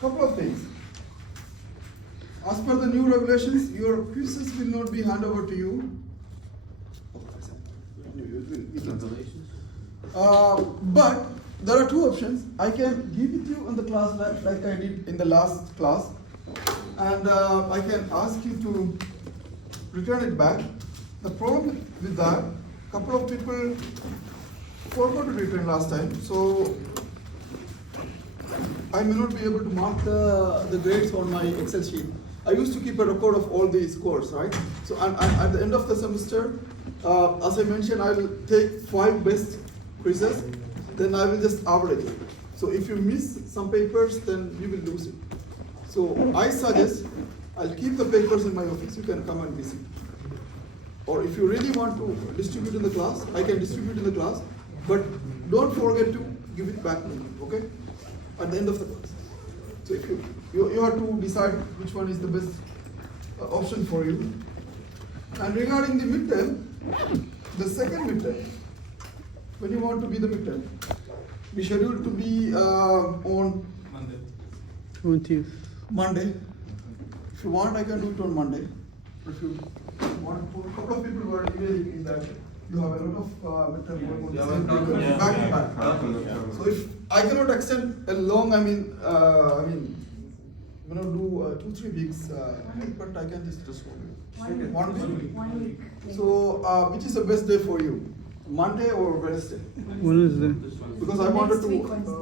couple of things. As per the new regulations, your quizzes will not be handed over to you. But there are two options. I can give it to you in the class like I did in the last class, and I can ask you to return it back. The problem with that, couple of people forgot to return last time, so I may not be able to mark the grades on my Excel sheet. I used to keep a record of all the scores, right? So at the end of the semester, as I mentioned, I will take 5 best quizzes, then I will just average it. So if you miss some papers, then you will lose it. So I suggest, I'll keep the papers in my office, you can come and visit. Or if you really want to distribute in the class, I can distribute in the class, but don't forget to give it back to me, okay? At the end of the class. So if you have to decide which one is the best option for you. And regarding the midterm, the second midterm, when you want to be the midterm, we scheduled to be on Monday. 20th. Monday. If you want, I can do it on Monday. If you want, a couple of people were emailing me that you have a lot of midterm going on the same day, back to back. So if I cannot extend a long, I mean, you know, do 2-3 weeks, but I can just 1 week. 1 week. So which is the best day for you? Monday or Wednesday? Wednesday. Because I wanted Next week, to Wednesday.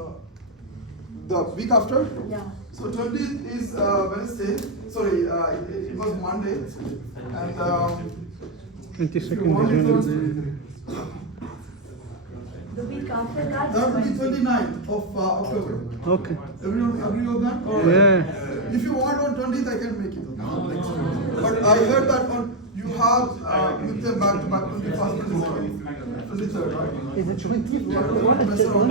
the week after. Yeah. So 20th is Wednesday. Sorry, it was Monday, and if you 22nd want is it on- Wednesday. The week after that. that will be Wednesday. 29th of October. Okay. Everyone agree on that? Or Yeah. if you want on 20th, I can make it. But I heard that on you have with them back to back 21st, 22nd, 23rd, right? Is it 20th? You want to mess around.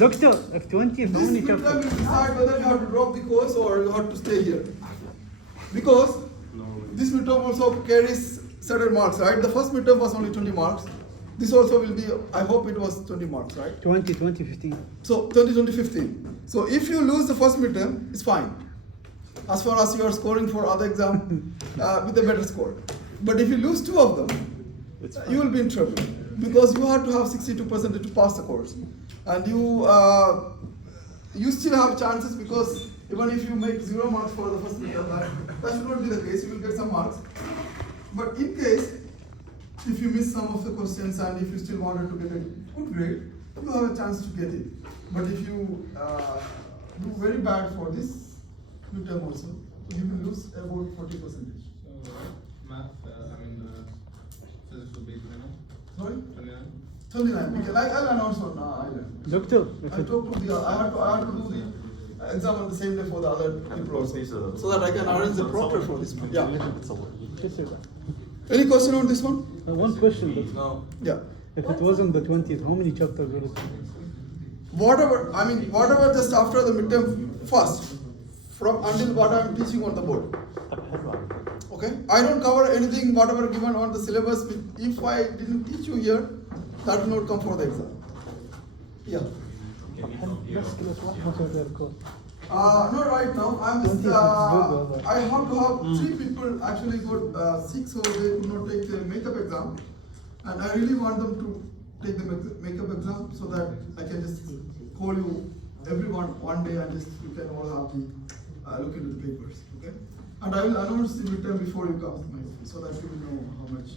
Doctor, at 20th, how This many midterm chapters? will decide whether you have to drop the course or you have to stay here. Because this midterm also carries certain marks, right? The first midterm was only 20 marks. This also will be, I hope it was 20 marks, right? 2015. So 2015. So if you lose the first midterm, it's fine. As far as you are scoring for other exam with a better score. But if you lose 2 of them, you will be in trouble. Because you have to have 62% to pass the course. And you still have chances, because even if you make 0 marks for the first midterm, that should not be the case, you will get some marks. But in case, if you miss some of the questions and if you still wanted to get a good grade, you have a chance to get it. But if you do very bad for this midterm also, you will lose about 40%. So math, physics will be 29. Sorry? 29. 29. Okay, I'll announce on island. Doctor, I talked to the, I had to do the exam on the same day for the other people also, so that I can arrange the proctor for this one. Yeah. Any question on this one? one question. Doctor. No. Yeah. If it wasn't the 20th, how many chapters will it be? Whatever just after the midterm first, from until what I am teaching on the board. Okay? I don't cover anything, whatever given on the syllabus. If I didn't teach you here, that will not come for the exam. Yeah. Not right now. I'm just, I have to have 3 people actually got sick, so they could not take the makeup exam. And I really want them to take the makeup exam so that I can just call you everyone one day and just you can all have the look into the papers. Okay? And I will announce the midterm before you come to my office so that you will know how much.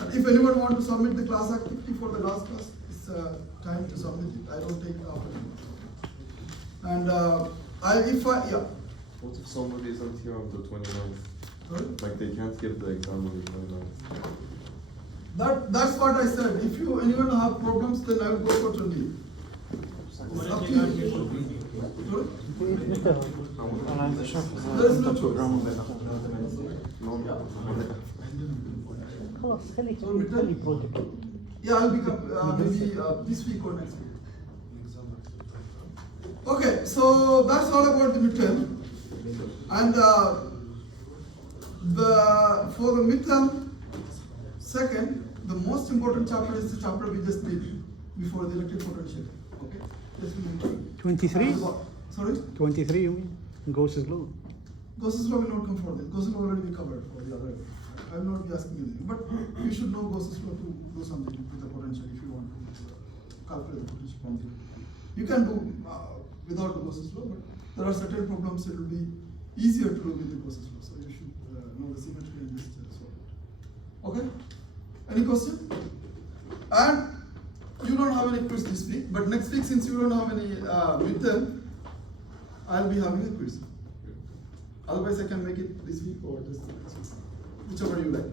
And if anyone want to submit the class activity for the last class, it's time to submit it. I don't take it after. And yeah. What if somebody isn't here on the 29th? Sorry? Like they can't give the exam on the 29th? That's what I said. If anyone have problems, then I will go for 20. It's up to you. Sorry? There is no choice. خلاص خليك So midterm? project. Yeah, I'll become maybe this week or next week. Okay, so that's all about the midterm. And for the midterm second, the most important chapter is the chapter we just did before the electric potential. Okay, let's move on. 23? Sorry? 23, you mean? Gauss's law. Gauss's law will not come for this. Gauss's law already be covered for the other. I will not be asking anything. But you should know Gauss's law to do something with the potential if you want to calculate the potential from zero. You can do without the Gauss's law, but there are certain problems it will be easier to do with the Gauss's law. So you should know the symmetry and just solve it. Okay? Any question? And you don't have any quiz this week, but next week, since you don't have any midterm, I'll be having a quiz. Otherwise, I can make it this week or just next week, whichever you like.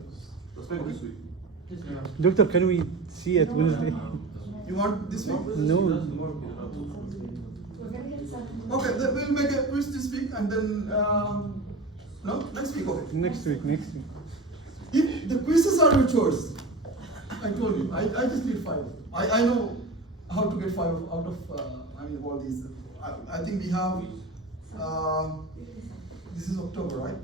Let's make this week. Doctor, can we see it Wednesday? You want this week? No. Okay, then we'll make a quiz this week and then no, next week. Okay. Next week. If the quizzes are your choice, I told you, I just need 5. I know how to get 5 out of all these. I think we have this is October, right?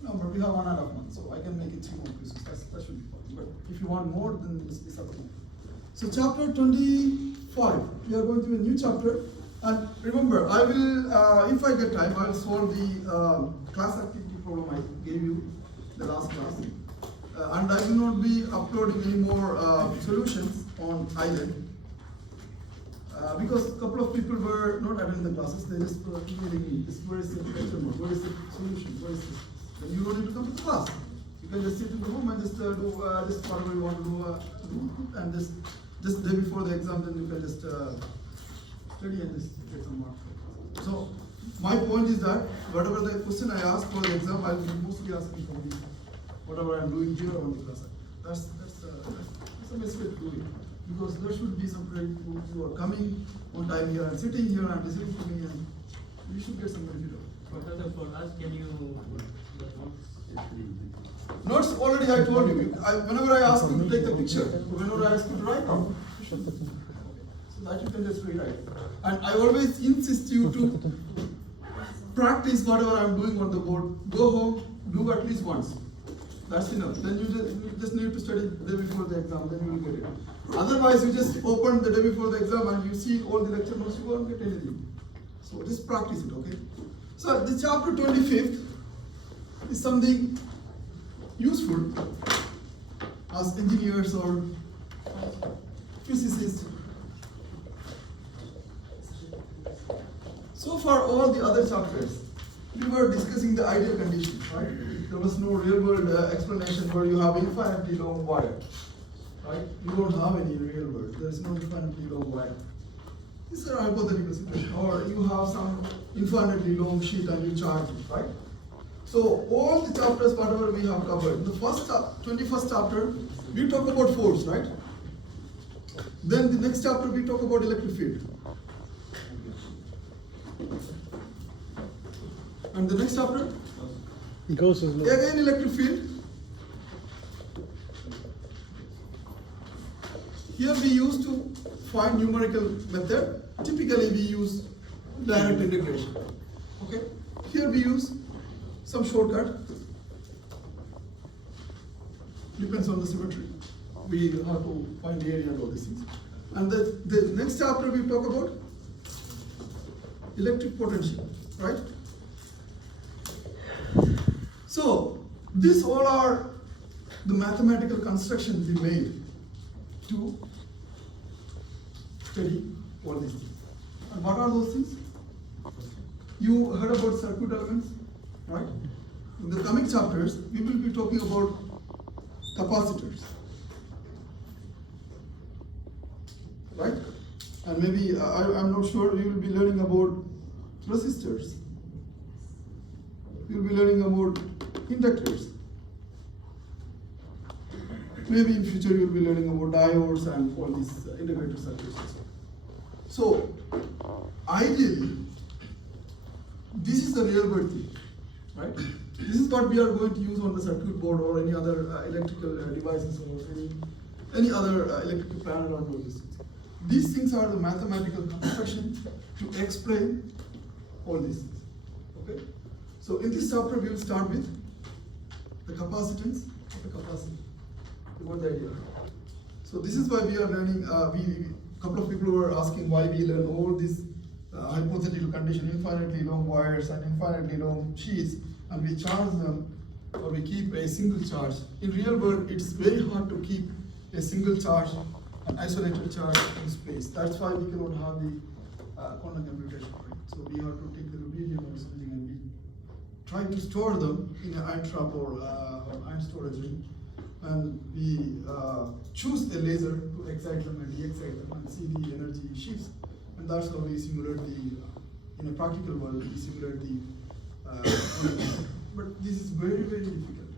No, but we have 1.5 months, so I can make it 3 more quizzes. That should be fine. But if you want more, then it's up to you. So chapter 25, we are going to a new chapter. And remember, I will, if I get time, I will solve the class activity problem I gave you the last class. And I will not be uploading any more solutions on island. Because a couple of people were not attending the classes, they just were emailing me, where is the lecture note, where is the solution, where is this? Then you don't need to come to the class. You can just sit in the room and just do just whatever you want to do, and just day before the exam, then you can just study and just get some marks. So my point is that whatever the question I ask for the exam, I will be mostly asking from the whatever I'm doing here on the class. That's the best way to do it. Because there should be some credit who are coming on time here and sitting here and listening to me, and we should get some benefit of it. Professor, for us, can you put the notes? Notes already I told you. Whenever I ask you to take the picture, whenever I ask you to write down, you should. So that you can just rewrite. And I always insist you to practice whatever I'm doing on the board. Go home, do at least once. That's enough. Then you just need to study the day before the exam, then you will get it. Otherwise, you just open the day before the exam and you see all the lecture notes, you won't get anything. So just practice it, okay? So the chapter 25th is something useful as engineers or physicists. So far, all the other chapters, we were discussing the ideal conditions, right? There was no real-world explanation where you have infinitely long wire, right? You don't have any real world. There is no infinitely long wire. These are hypothetical situations. Or you have some infinitely long sheet and you charge it, right? So all the chapters, whatever we have covered, the first 21st chapter, we talk about force, right? Then the next chapter we talk about electric field. And the next chapter, Gauss's law. again electric field. Here we used to find numerical method. Typically we use direct integration. Okay. Here we use some shortcut. Depends on the symmetry. We have to find the area and all these things. And the next chapter we talk about electric potential, right? So these all are the mathematical constructions we made to study all these things. And what are those things? You heard about circuit elements, right? In the coming chapters, we will be talking about capacitors, right? And maybe, I'm not sure, we will be learning about resistors. We will be learning about inductors. Maybe in future you will be learning about diodes and all these integrated circuits. So, ideally, this is the real world thing, right? This is what we are going to use on the circuit board or any other electrical devices or any other electrical panel or all these things. These things are the mathematical construction to explain all these things. Okay? So in this chapter we will start with the capacitance of the capacitor. You got the idea? So this is why we are learning, a couple of people were asking why we learn all these hypothetical condition, infinitely long wires and infinitely long sheets, and we charge them, or we keep a single charge. In real world, it's very hard to keep a single charge, an isolated charge in space. That's why we cannot have the quantum computation, right? So we have to take the rubidium or something and we try to store them in an ion trap or ion storage ring, and we choose a laser to excite them and de-excite them and see the energy shifts, and that's how we simulate the, in a practical world, we simulate the but this is very, very difficult.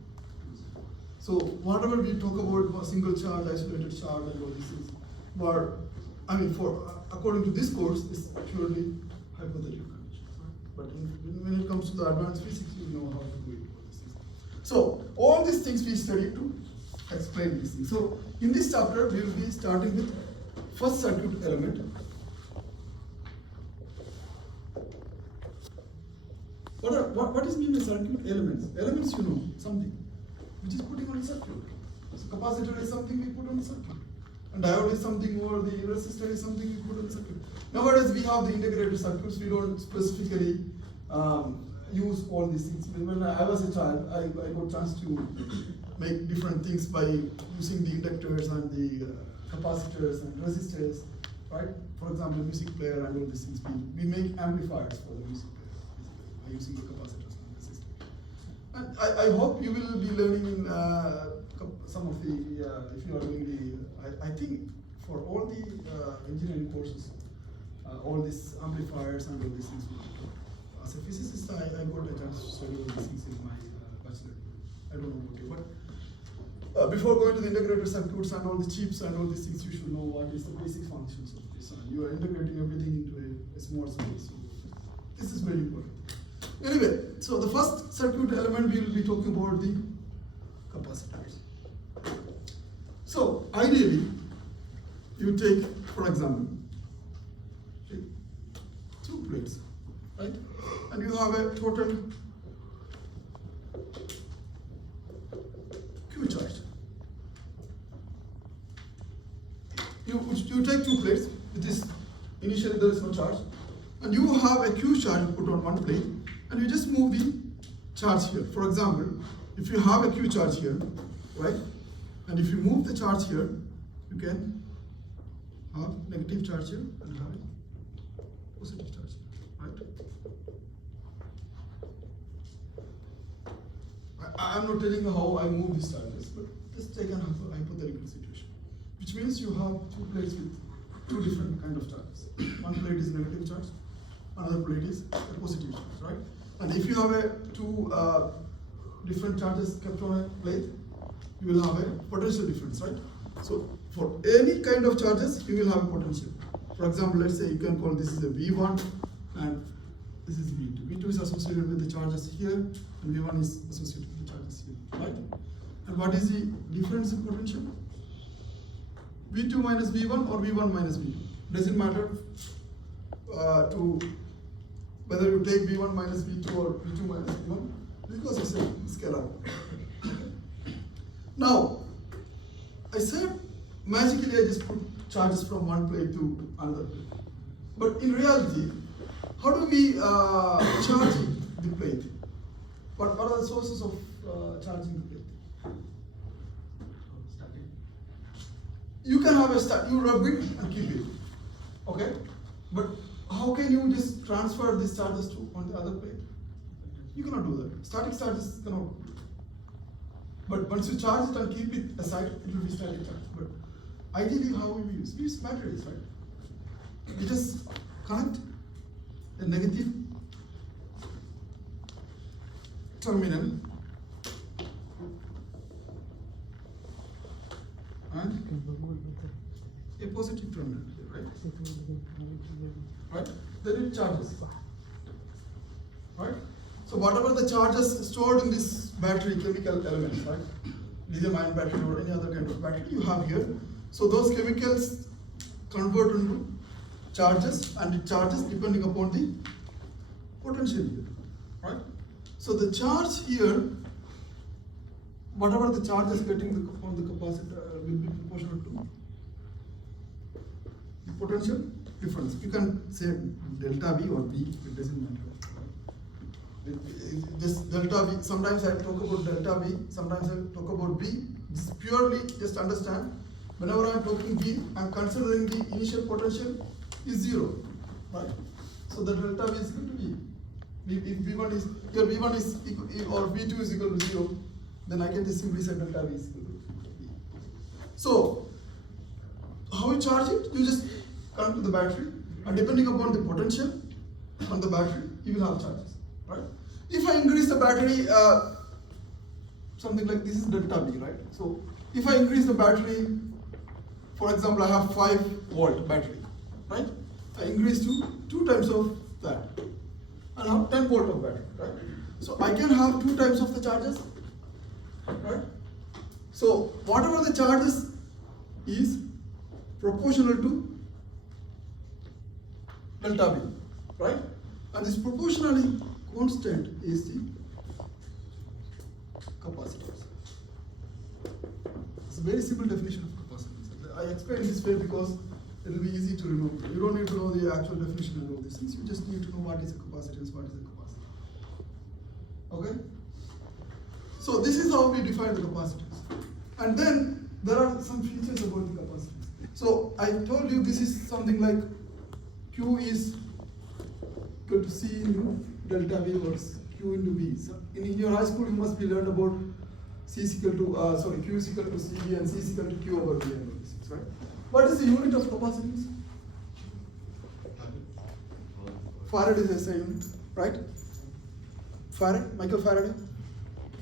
So whatever we talk about single charge, isolated charge, and all these things, but I mean, according to this course, it's purely hypothetical conditions. Right? But when it comes to the advanced physics, you know how to do it. All these things. So all these things we study to explain these things. So in this chapter, we will be starting with first circuit element. What is mean by circuit elements? Elements, you know, something which is putting on a circuit. So capacitor is something we put on a circuit. And diode is something, or the resistor is something we put on a circuit. Nowadays we have the integrated circuits, we don't specifically use all these things. When I was a child, I got chance to make different things by using the inductors and the capacitors and resistors, right? For example, music player and all these things. We make amplifiers for the music player by using the capacitors and resistors. And I hope you will be learning in some of the, if you are doing the, I think for all the engineering courses, all these amplifiers and all these things. As a physicist, I got a chance to study all these things in my bachelor. I don't know about you, but before going to the integrated circuits and all the chips and all these things, you should know what is the basic functions of this. You are integrating everything into a small space. So this is very important. Anyway, so the first circuit element we will be talking about the capacitors. So ideally, you take, for example, two plates, right? And you have a total Q charge. You take two plates with this, initially there is no charge, and you have a Q charge put on one plate, and you just move the charge here. For example, if you have a Q charge here, right, and if you move the charge here, you can have negative charge here and have a positive charge here, right? I'm not telling you how I move these charges, but just take a hypothetical situation, which means you have two plates with two different kind of charges. One plate is negative charge, another plate is a positive charge, right? And if you have two different charges kept on a plate, you will have a potential difference, right? So for any kind of charges, you will have a potential. For example, let's say you can call this is a V1 and this is V2. V2 is associated with the charges here, and V1 is associated with the charges here, right? And what is the difference in potential? V2 minus V1 or V1 minus V2. Does it matter to whether you take V1 minus V2 or V2 minus V1? Because it's a scalar. Now, I said magically I just put charges from one plate to another plate. But in reality, how do we charge the plate? What are the sources of charging the plate? You can have you rub it and keep it, okay? But how can you just transfer these charges to on the other plate? You cannot do that. Static charges cannot. But once you charge it and keep it aside, it will be static charge. But ideally, how we use? We use batteries, right? We just connect a negative terminal and a positive terminal, right? Right? Then it charges. Right? So whatever the charges stored in this battery chemical elements, right? Lithium-ion battery or any other kind of battery you have here. So those chemicals convert into charges, and it charges depending upon the potential here, right? So the charge here, whatever the charge is getting on the capacitor will be proportional to the potential difference. You can say delta V or V, it doesn't matter. This delta V, sometimes I talk about delta V, sometimes I talk about V. This is purely, just understand, whenever I'm talking V, I'm considering the initial potential is 0, right? So the delta V is equal to V. If V1 is, here V1 is equal, or V2 is equal to 0, then I can just simply say delta V is equal to V. So, how you charge it? You just connect to the battery, and depending upon the potential on the battery, you will have charges, right? If I increase the battery, something like this is delta V, right? So, if I increase the battery, for example, I have 5-volt battery, right? I increase to 2 times of that. I have 10-volt of battery, right? So I can have 2 times of the charges, right? So whatever the charges is proportional to delta V, right? And this proportionally constant is the capacitance. It's a very simple definition of capacitance. I explain this way because it will be easy to remember. You don't need to know the actual definition of all these things. You just need to know what is a capacitance, what is a capacitor. Okay? So this is how we define the capacitance. And then there are some features about the capacitance. So I told you this is something like Q is equal to C into delta V versus Q into V. So in your high school you must be learned about Q is equal to CV and C is equal to Q over V and all these things, right? What is the unit of capacitance? Farad is SI unit, right? Farad, Michael Faraday.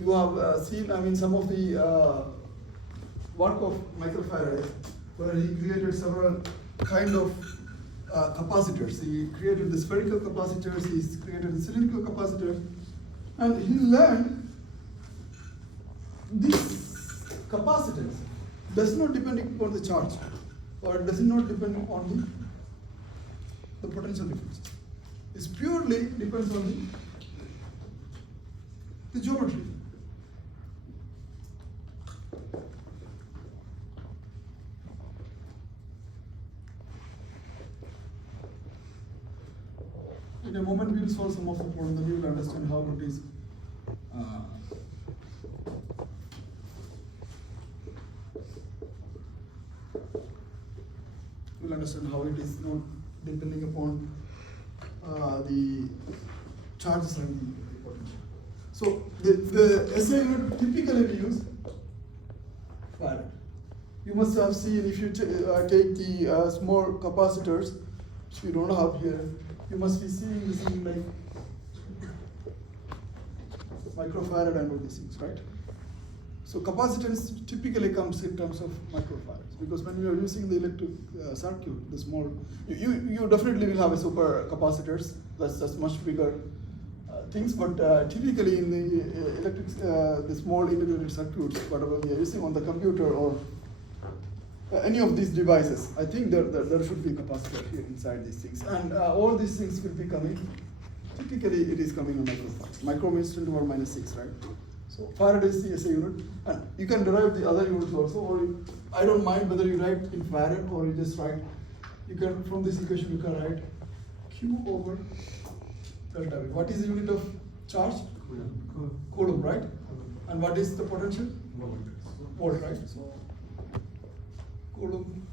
You have seen, some of the work of Michael Faraday, where he created several kind of capacitors. He created the spherical capacitors, he's created the cylindrical capacitors, and he learned this capacitance does not depend upon the charge, or it does not depend on the potential difference. It purely depends on the geometry. In a moment we will solve some of the problems, then we will understand how it is you'll understand how it is not depending upon the charges and the potential. So the SI unit typically we use Farad. You must have seen, if you take the small capacitors, which we don't have here, you must be seeing this in like microfarad and all these things, right? So capacitance typically comes in terms of microfarads, because when you are using the electric circuit, the small, you definitely will have a super capacitors. That's much bigger things, but typically in the electric, the small integrated circuits, whatever we are using on the computer or any of these devices, I think there should be a capacitor here inside these things, and all these things will be coming. Typically, it is coming on microfarad. Micro means 10 to the power minus 6, right? So farad is the SI unit, and you can derive the other units also, or I don't mind whether you write in farad or you just write. You can, from this equation you can write Q over delta V. What is the unit of charge? Coulomb, right? And what is the potential? Volt, right? So Coulomb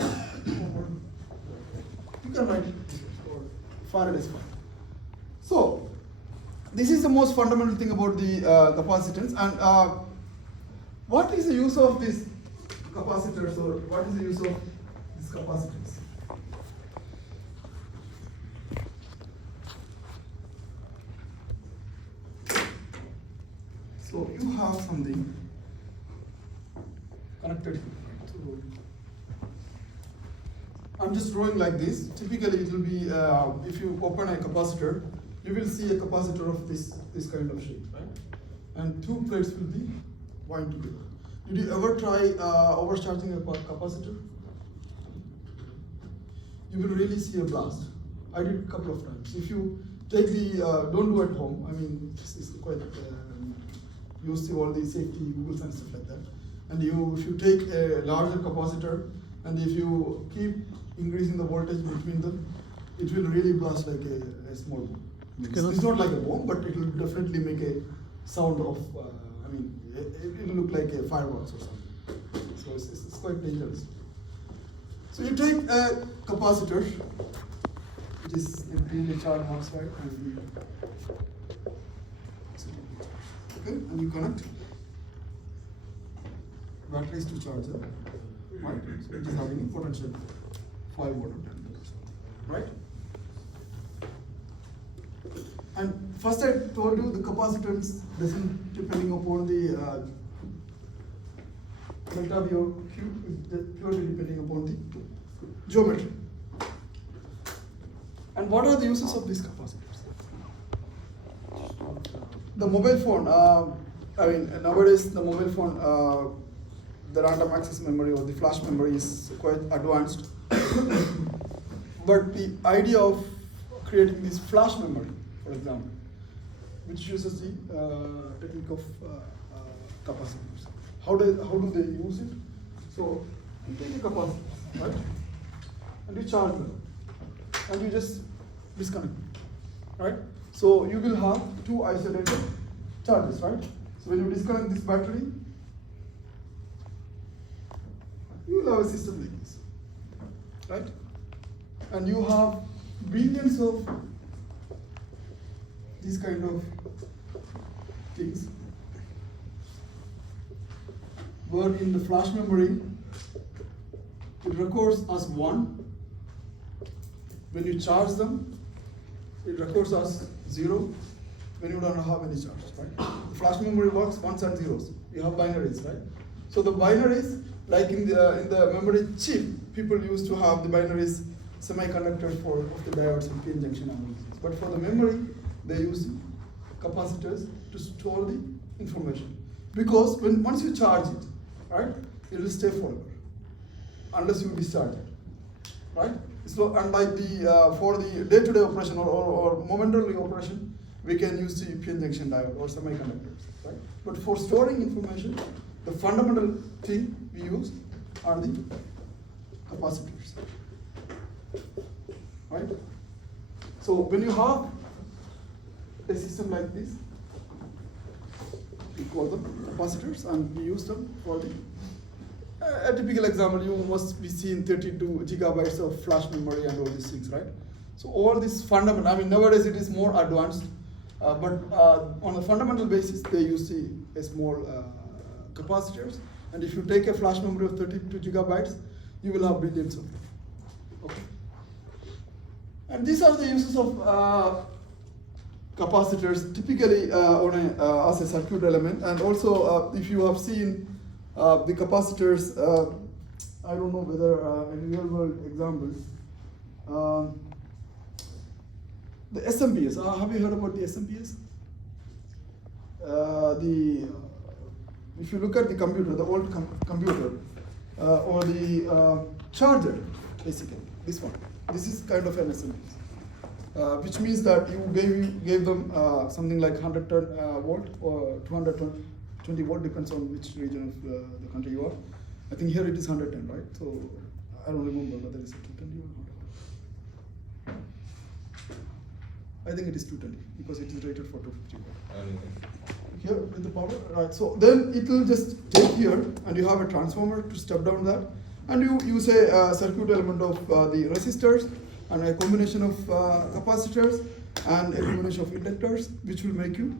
over, you can write farad is fine. So this is the most fundamental thing about the capacitance. And what is the use of these capacitors, or what is the use of this capacitance? So you have something connected here. So I'm just drawing like this. Typically it will be, if you open a capacitor, you will see a capacitor of this kind of shape, right? And 2 plates will be wind together. Did you ever try overcharging a capacitor? You will really see a blast. I did a couple of times. If you take the, don't do at home, this is quite, you see all the safety Googles and stuff like that. And if you take a larger capacitor, and if you keep increasing the voltage between them, it will really blast like a small bomb. It's not like a bomb, but it will definitely make a sound of, it will look like a fireworks or something. So it's quite dangerous. So you take a capacitor, which is really charged oxide, and you connect batteries to charger, right? So it is having a potential 5 volt, right? And first I told you the capacitance doesn't depending upon the delta V or Q, it's purely depending upon the geometry. And what are the uses of these capacitors? The mobile phone, nowadays the mobile phone, the random access memory or the flash memory is quite advanced. But the idea of creating this flash memory, for example, which uses the technique of capacitors. How do they use it? So you take a capacitor, right? And you charge them. And you just disconnect, right? So you will have 2 isolated charges, right? So when you disconnect this battery, you will have a system like this, right? And you have billions of these kind of things, where in the flash memory, it records as 1. When you charge them, it records as 0 when you don't have any charge, right? The flash memory works 1s and 0s. You have binaries, right? So the binaries, like in the memory chip, people used to have the binaries semiconductors of the diodes and PN junction analysis. But for the memory, they use capacitors to store the information. Because once you charge it, right, it will stay forever, unless you discharge it, right? So unlike for the day-to-day operation or momentarily operation, we can use the PN junction diode or semiconductors, right? But for storing information, the fundamental thing we use are the capacitors, right? So when you have a system like this, we call them capacitors, and we use them for the a typical example. You must be seeing 32 gigabytes of flash memory and all these things, right? So all this fundamental, nowadays it is more advanced, but on a fundamental basis, they use a small capacitors. And if you take a flash memory of 32 gigabytes, you will have billions of them. Okay. And these are the uses of capacitors, typically as a circuit element. And also, if you have seen the capacitors, I don't know whether in real world examples, the SMPS, have you heard about the SMPS? If you look at the computer, the old computer, or the charger, basically, this one. This is kind of an SMPS, which means that you gave them something like 110 volt or 220 volt, depends on which region of the country you are. I think here it is 110, right? So I don't remember whether it's 220 or not. I think it is 220 because it is rated for 250 volt. Here with the power, right? So then it will just take here, and you have a transformer to step down that, and you use a circuit element of the resistors and a combination of capacitors and a combination of inductors, which will make you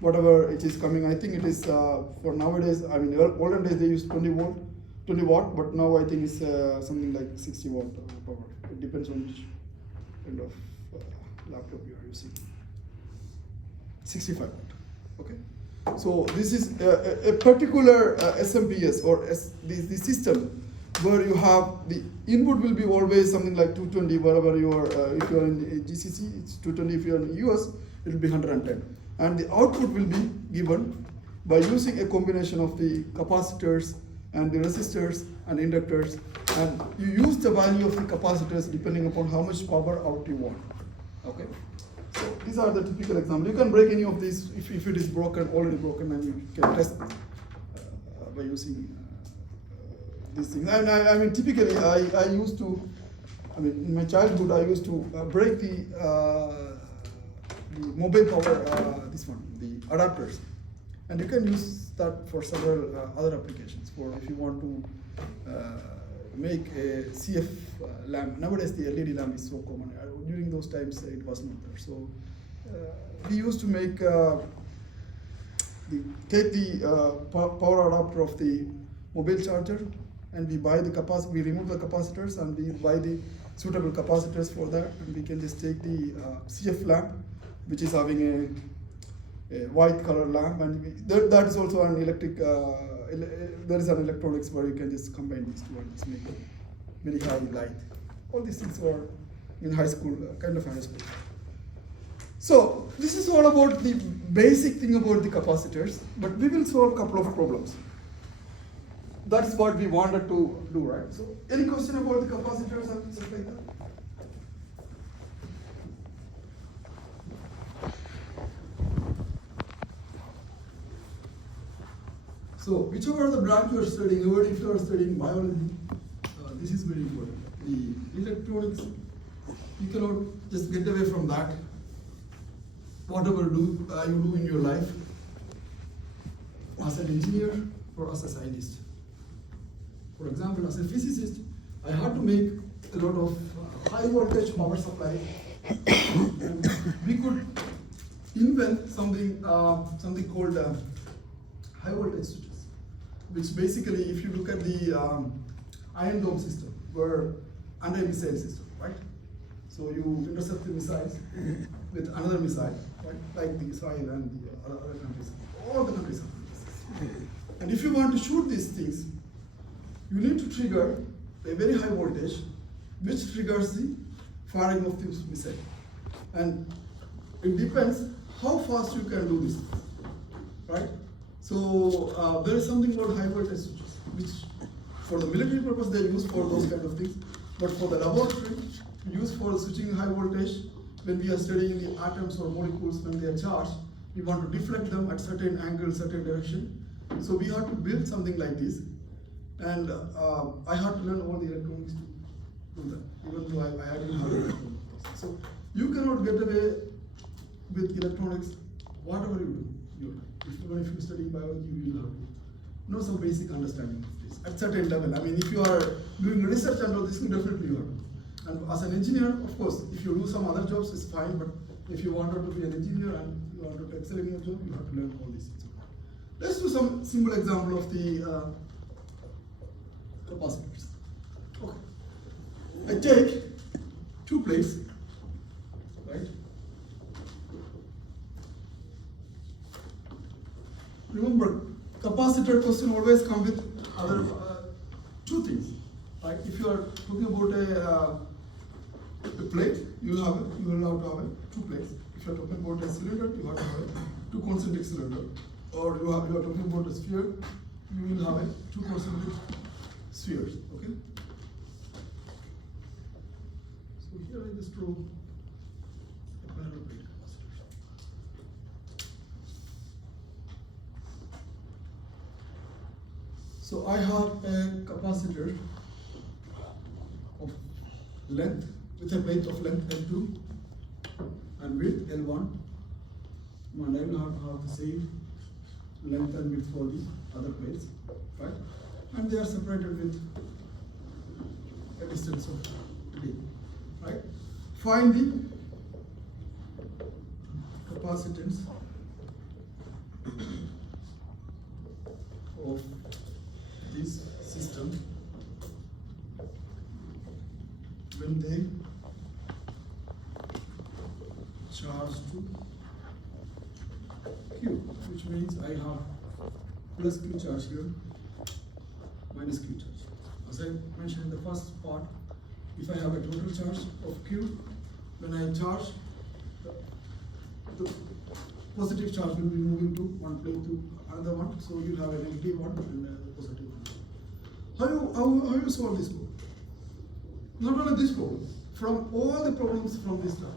whatever it is coming. I think it is for nowadays. Olden days they used 20 watt, but now I think it's something like 60 watt power. It depends on which kind of laptop you are using. 65 watt. Okay. So this is a particular SMPS or the system where you have the input will be always something like 220 wherever you are. If you are in GCC, it's 220. If you are in US, it will be 110. And the output will be given by using a combination of the capacitors and the resistors and inductors, and you use the value of the capacitors depending upon how much power out you want. Okay. So these are the typical examples. You can break any of these if it is broken, already broken, and you can test by using these things. And typically I used to I mean, in my childhood, I used to break the mobile power, the adapters. And you can use that for several other applications. For if you want to make a CF lamp. Nowadays, the LED lamp is so common. During those times, it was not there. So we used to make take the power adapter of the mobile charger, and we buy the we remove the capacitors, and we buy the suitable capacitors for that, and we can just take the CF lamp, which is having a white color lamp, and that is also an electric. There is an electronics where you can just combine these two and just make a very high light. All these things were in high school, kind of high school. So this is all about the basic thing about the capacitors, but we will solve a couple of problems. That's what we wanted to do, right? So any question about the capacitors and stuff like that? So whichever the branch you are studying, even if you are studying biology, this is very important. The electronics, you cannot just get away from that. Whatever you do in your life, as an engineer or as a scientist. For example, as a physicist, I had to make a lot of high voltage power supply. And we could invent something called high voltage switches, which basically, if you look at the iron dome system, were anti-missile system, right? So you intercept the missiles with another missile, right? Like the Israel and the other countries. All the countries have this. And if you want to shoot these things, you need to trigger a very high voltage, which triggers the firing of the missile. And it depends how fast you can do this, right? So there is something called high voltage switches, which for the military purpose they use for those kind of things, but for the laboratory, use for switching high voltage. When we are studying the atoms or molecules, when they are charged, we want to deflect them at certain angle, certain direction. So we have to build something like this. And I had to learn all the electronics to do that, even though I didn't have electronics. So you cannot get away with electronics, whatever you do. Even if you study biology, you will have to know some basic understanding of this at certain level. I mean, if you are doing research under this, definitely you have to. And as an engineer, of course, if you do some other jobs, it's fine. But if you wanted to be an engineer and you wanted to excel in your job, you have to learn all these things. Let's do some simple example of the capacitors. Okay. I take two plates, right? Remember, capacitor question always come with other two things, right? If you are talking about a plate, you will have to have two plates. If you are talking about a cylinder, you have to have two concentric cylinder. Or you are talking about a sphere, you will have two concentric spheres. Okay. So here I just draw a parallel plate capacitor. So I have a capacitor of length with a plate of length L2 and width L1, and I will have to have the same length and width for the other plates, right? And they are separated with a distance of d, right? Find the capacitance of this system when they charge to Q, which means I have plus Q charge here, minus Q charge. As I mentioned in the first part, if I have a total charge of Q, when I charge, the positive charge will be moving to one plate to another one, so you'll have a negative one and a positive one. How you solve this problem? Not only this problem, from all the problems from this time,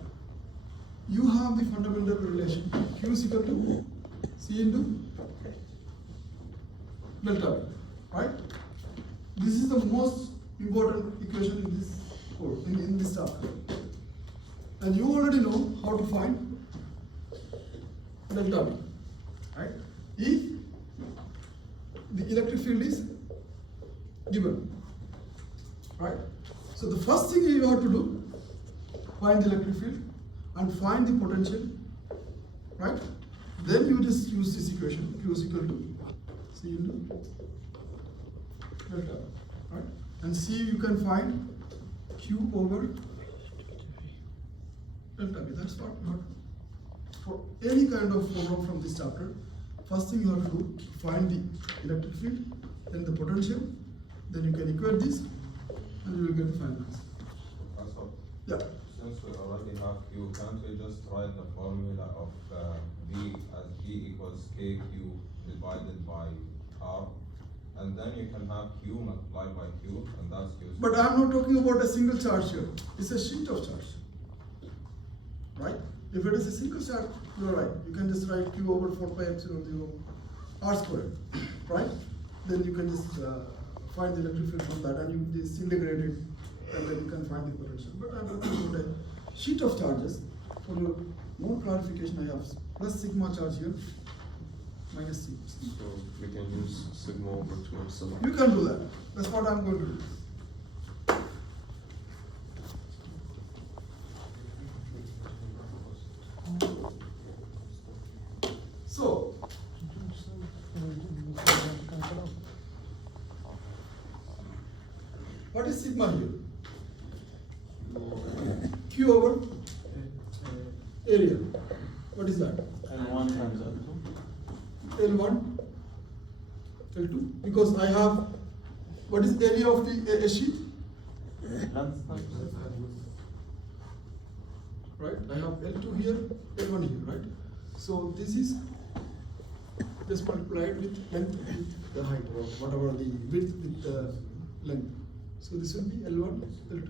you have the fundamental relation Q is equal to C into delta V, right? This is the most important equation in this course in this chapter. And you already know how to find delta V, right? If the electric field is given, right? So the first thing you have to do, find the electric field and find the potential, right? Then you just use this equation, Q is equal to C into delta, right? And C you can find Q over delta V. That's what for any kind of problem from this chapter. First thing you have to do, find the electric field, then the potential, then you can equate this, and you will get the final answer. That's all. Yeah. Since we already have Q, can't we just write the formula of V as G equals KQ divided by R? And then you can have Q multiplied by Q, and that's Q. But I'm not talking about a single charge here. It's a sheet of charge, right? If it is a single charge, you're right. You can just write Q over 4 pi epsilon 0 R squared, right? Then you can just find the electric field from that, and you just integrate it, and then you can find the potential. But I'm talking about a sheet of charges. For your more clarification, I have plus sigma charge here, minus sigma. So we can use sigma over 2 epsilon. You can do that. That's what I'm going to do. So, what is sigma here? Q over area. What is that? L1 times L2. L1, L2. Because I have, what is the area of the a sheet? Length times Right? I have L2 here, L1 here, right? So this is just multiplied with length with the height, or whatever the width with the length. So this will be L1, L2.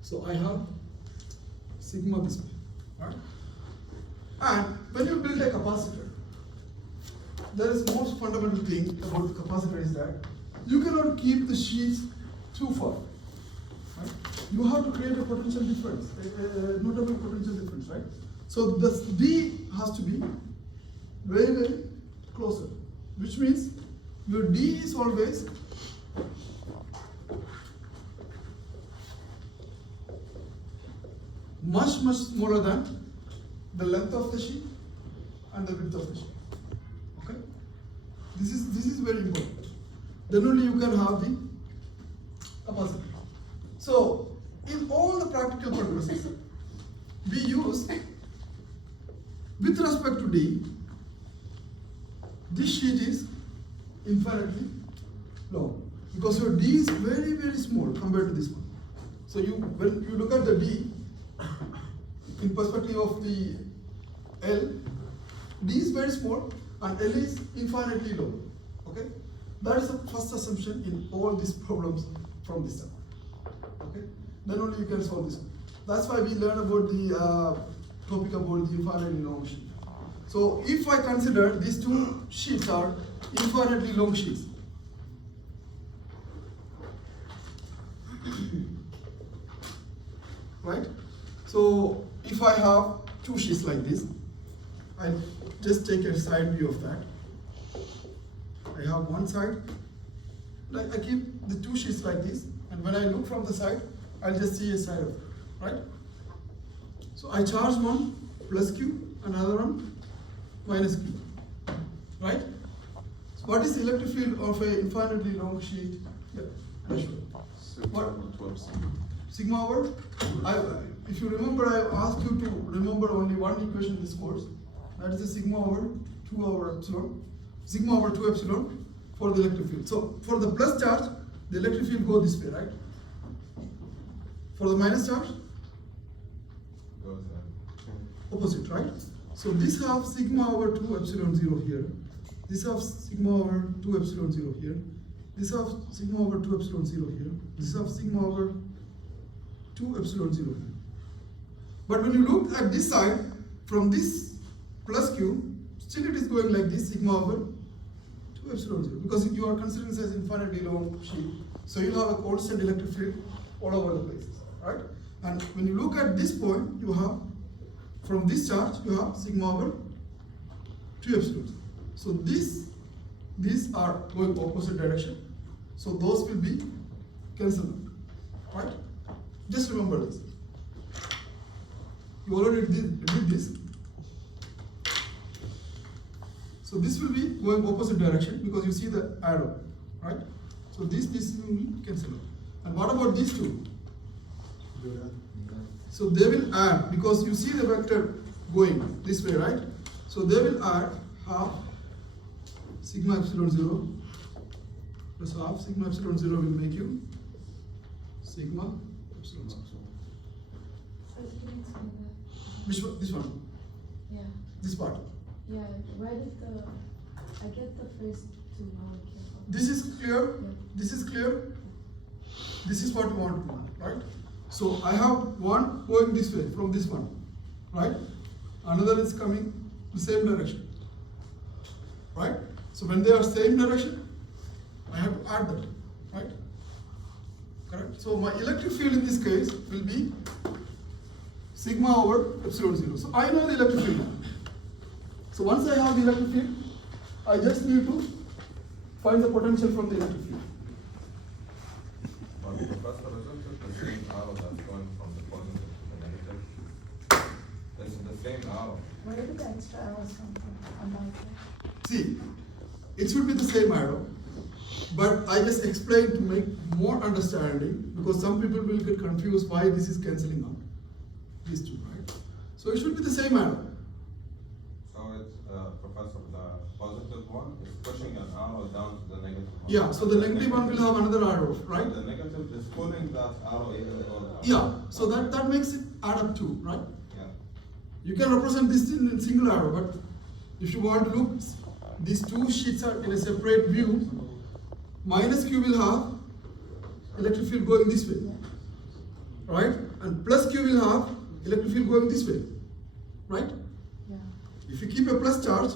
So I have sigma this way, right? And when you build a capacitor, there is most fundamental thing about the capacitor is that you cannot keep the sheets too far. Right? You have to create a potential difference, a notable potential difference, right? So this D has to be very, very closer, which means your D is always much, much smaller than the length of the sheet and the width of the sheet. Okay? This is very important. Then only you can have the capacitor. So, in all the practical purposes, we use, with respect to D, this sheet is infinitely long because your D is very, very small compared to this one. So when you look at the D in perspective of the L, D is very small and L is infinitely low. Okay, that is the first assumption in all these problems from this chapter. Okay, then only you can solve this one. That's why we learn about the topic about the infinitely long sheet. So if I consider these two sheets are infinitely long sheets, right? So if I have two sheets like this, I just take a side view of that. I have one side, like I keep the two sheets like this, and when I look from the side, I'll just see a side of it, right? So I charge one plus Q, another one minus Q, right? So what is the electric field of an infinitely long sheet? Yeah, sure. Sigma What? over 2 epsilon. Sigma over, if you remember, I asked you to remember only one equation in this course. That is the sigma over 2 over epsilon, sigma over 2 epsilon for the electric field. So for the plus charge, the electric field go this way, right? For the minus charge, Goes opposite, right? So this have sigma over 2 epsilon 0 here. This have sigma over 2 epsilon 0 here. This have sigma over 2 epsilon 0 here. This have sigma over 2 epsilon 0 here. But when you look at this side, from this plus Q, still it is going like this, sigma over 2 epsilon 0. Because you are considering this as infinitely long sheet, so you have a constant electric field all over the places, right? And when you look at this point, you have, from this charge, you have sigma over 2 epsilon. So these are going opposite direction. So those will be cancelled, right? Just remember this. You already did this. So this will be going opposite direction because you see the arrow, right? So this will be cancelled. And what about these two? So they will add, because you see the vector going this way, right? So they will add half sigma epsilon 0 plus half sigma epsilon 0 will make you sigma epsilon 0. So can you explain that? Which one? This one? Yeah. This part. Yeah. Where did I get the first two molecules? This is clear. Yeah. This is clear. This is what you want to know, right? So I have one going this way from this one, right? Another is coming the same direction, right? So when they are same direction, I have to add that, right? Correct? So my electric field in this case will be sigma over epsilon 0. So I know the electric field now. So once I have the electric field, I just need to find the potential from the electric field. But Professor, isn't it the same arrow that's going from the positive to the negative? It's the same arrow. Where did the extra arrows come from on my side? See, it should be the same arrow, but I just explained to make more understanding because some people will get confused why this is cancelling out. These two, right? So it should be the same arrow. So it's, Professor, the positive one is pushing an arrow down to the negative one. Yeah, so the negative one will have another arrow, right? The negative is pulling that arrow even further. Yeah, so that makes it add up to, right? Yeah. You can represent this in single arrow, but if you want to look, these two sheets are in a separate view. Minus Q will have electric field going this way, right? And plus Q will have electric field going this way, right? Yeah. If you keep a plus charge,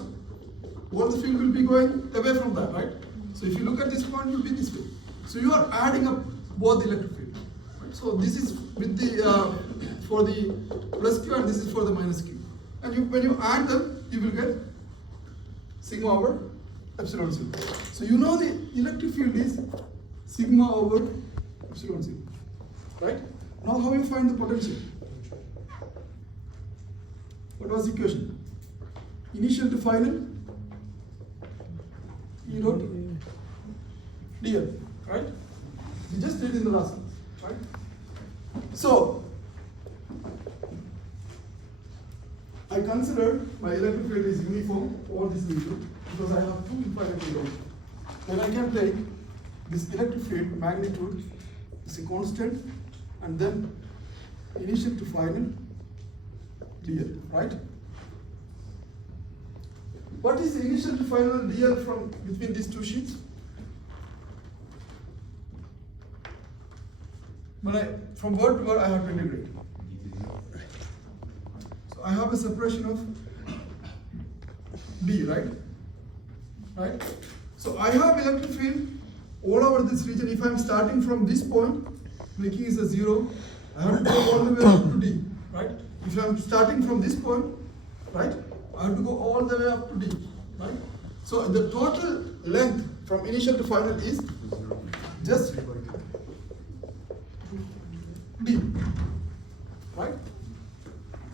all the field will be going away from that, right? So if you look at this point, it will be this way. So you are adding up both the electric field, right? So this is with the for the plus Q and this is for the minus Q. And when you add them, you will get sigma over epsilon 0. So you know the electric field is sigma over epsilon 0, right? Now how you find the potential? What was the equation? Initial to final, E dot dl, right? We just did in the last class, right? So I consider my electric field is uniform over this region because I have two infinite electrons. Then I can take this electric field magnitude is a constant and then initial to final dl, right? What is the initial to final dl from between these two sheets? From word to word I have to integrate. So I have a separation of d, right? Right? So I have electric field all over this region. If I'm starting from this point, making is a 0, I have to go all the way up to d, right? If I'm starting from this point, right, I have to go all the way up to d, right? So the total length from initial to final is just d, right?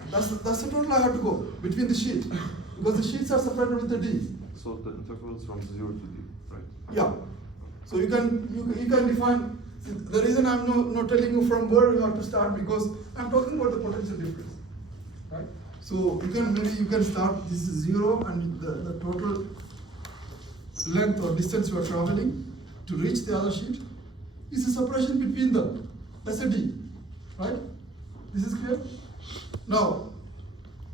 That's the total I have to go between the sheet because the sheets are separated with the d. So the interval is from 0 to d, right? Yeah. So you can define. The reason I'm not telling you from where you have to start because I'm talking about the potential difference, right? So you can start. This is 0 and the total length or distance you are traveling to reach the other sheet is a separation between them. That's a d, right? This is clear. Now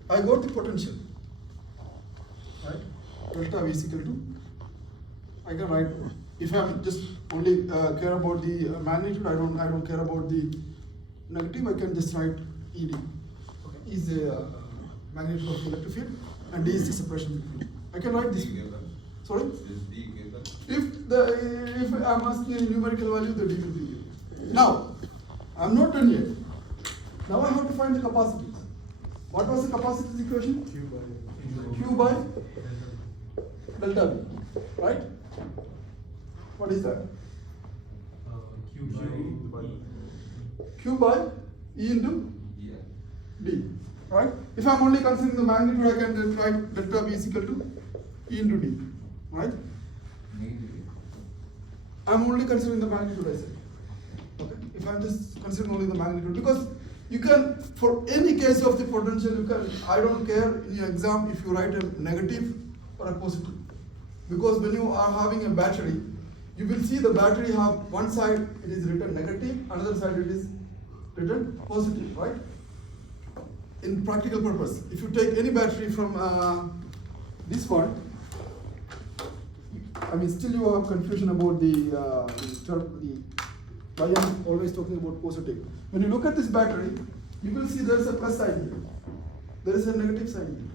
I got the potential, right? Delta V is equal to. I can write. If I'm just only care about the magnitude, I don't care about the negative. I can just write ED. Okay, is the magnitude of the electric field, and D is the separation between. I can write this. D given. Sorry. Is D given? If I'm asking a numerical value, the D will be given. Now, I'm not done yet. Now I have to find the capacities. What was the capacities equation? Q by delta V, right? What is that? Q by E into D, right? If I'm only considering the magnitude, I can then write delta V is equal to E into D, right? I'm only considering the magnitude, I said. Okay? If I'm just considering only the magnitude, because you can, for any case of the potential, you can, I don't care in your exam if you write a negative or a positive. Because when you are having a battery, you will see the battery have one side it is written negative, another side it is written positive, right? In practical purpose, if you take any battery from this one, I mean, still you have confusion about why I'm always talking about positive. When you look at this battery, you will see there is a plus sign here. There is a negative sign here.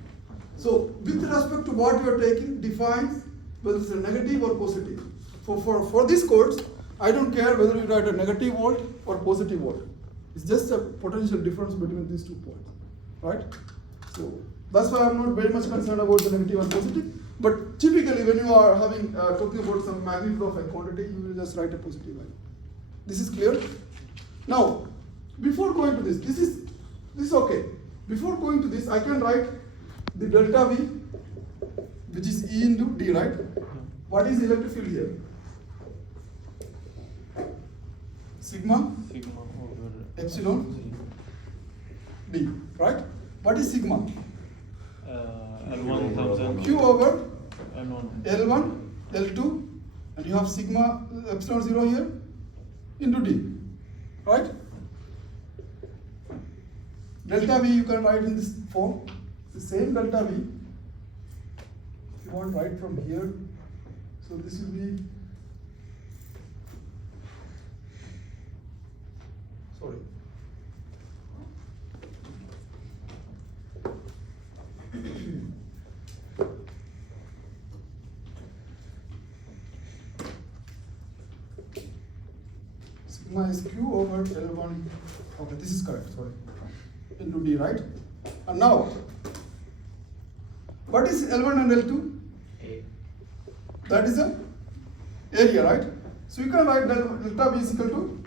So, with respect to what you are taking, defines whether it's a negative or positive. For this course, I don't care whether you write a negative volt or positive volt. It's just a potential difference between these 2 points, right? So, that's why I'm not very much concerned about the negative and positive. But typically, when you are having talking about some magnitude of a quantity, you will just write a positive value. This is clear. Now, before going to this, this is okay. Before going to this, I can write the delta V, which is E into D, right? What is the electric field here? Sigma over epsilon D, right? What is sigma? L1 thousand. Q over L1. L1, L2, and you have sigma epsilon 0 here into D, right? Delta V you can write in this form, the same delta V. If you want to write from here, so this will be, sorry. Sigma is Q over L1, okay, this is correct, sorry, into D, right? And now, what is L1 and L2? A. That is the area, right? So you can write delta V is equal to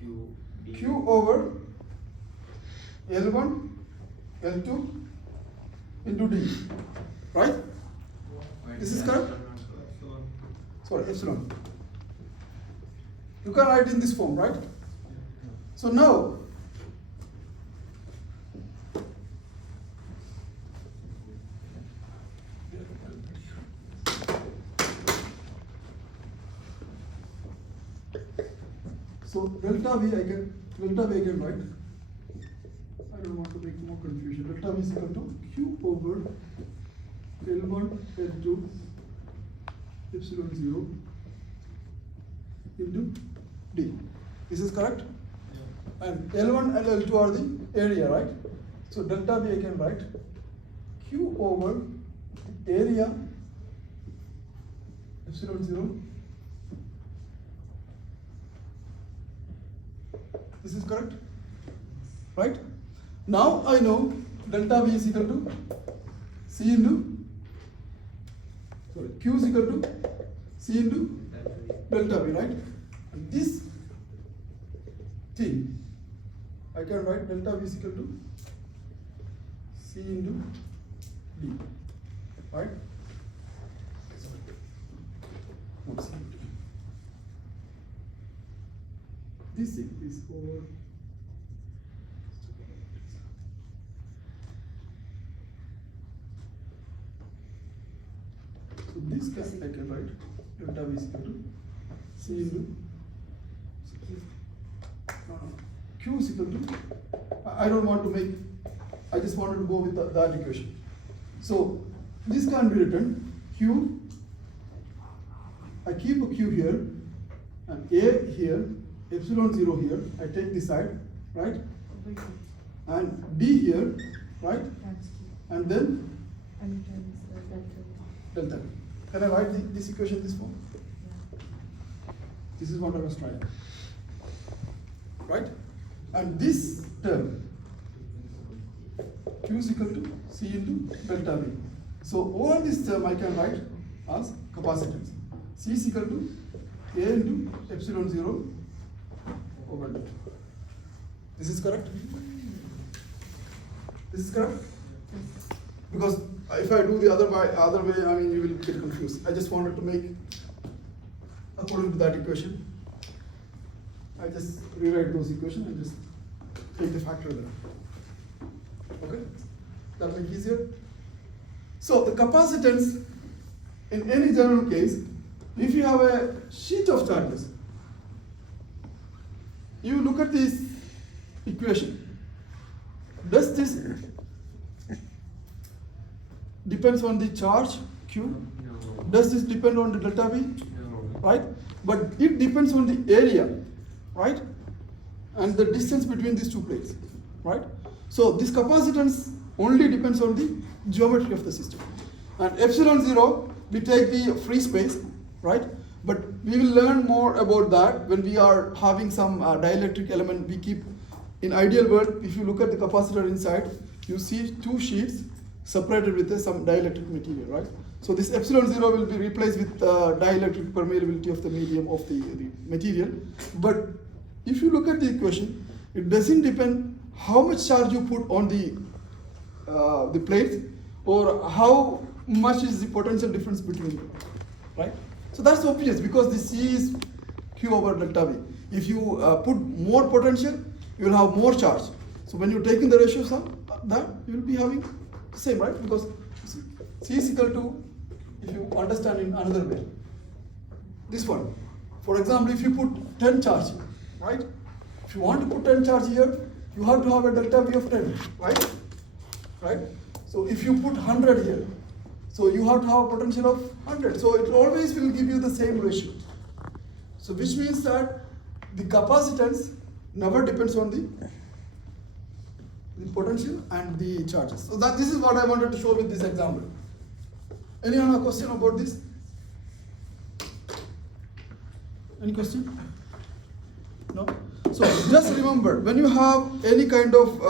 Q. B. Q over L1, L2 into D, right? This is correct? Sorry, epsilon. You can write in this form, right? So now, so delta V I can write. I don't want to make more confusion. Delta V is equal to Q over L1, L2, epsilon 0 into D. This is correct? And L1 and L2 are the area, right? So delta V I can write Q over the area epsilon 0. This is correct? Right? Now I know delta V is equal to C into, sorry, Q is equal to C into delta V, right? And this thing, I can write delta V is equal to C into D, right? Not C. This thing is over. So this guy I can write delta V is equal to C into Q is equal to, I don't want to make, I just wanted to go with that equation. So this can be written Q, I keep a Q here, and A here, epsilon 0 here, I take this side, right? And D here, right? And then delta. Can I write this equation this form? This is what I was trying. Right? and this term Q is equal to C into delta V. So all this term I can write as capacitance. C is equal to A into epsilon 0 over delta. This is correct? This is correct? Because if I do the other way, I mean, you will get confused. I just wanted to make according to that equation. I just rewrite those equations and just take the factor there. Okay? That make easier? So the capacitance in any general case, if you have a sheet of charges, you look at this equation. Does this depends on the charge Q? Does this depend on the delta V? Right? But it depends on the area, right? And the distance between these two plates, right? So this capacitance only depends on the geometry of the system. And epsilon 0, we take the free space, right? But we will learn more about that when we are having some dielectric element we keep. In ideal world, if you look at the capacitor inside, you see two sheets separated with some dielectric material, right? So this epsilon 0 will be replaced with dielectric permeability of the medium of the material. But if you look at the equation, it doesn't depend how much charge you put on the plates or how much is the potential difference between them, right? So that's obvious because the C is Q over delta V. If you put more potential, you will have more charge. So when you're taking the ratio sum, that you will be having the same, right? Because C is equal to, if you understand in another way, this one. For example, if you put 10 charge, right? If you want to put 10 charge here, you have to have a delta V of 10, right? Right? So if you put 100 here, so you have to have a potential of 100. So it always will give you the same ratio. So which means that the capacitance never depends on the potential and the charges. So that this is what I wanted to show with this example. Anyone have a question about this? Any question? No? So just remember, when you have any kind of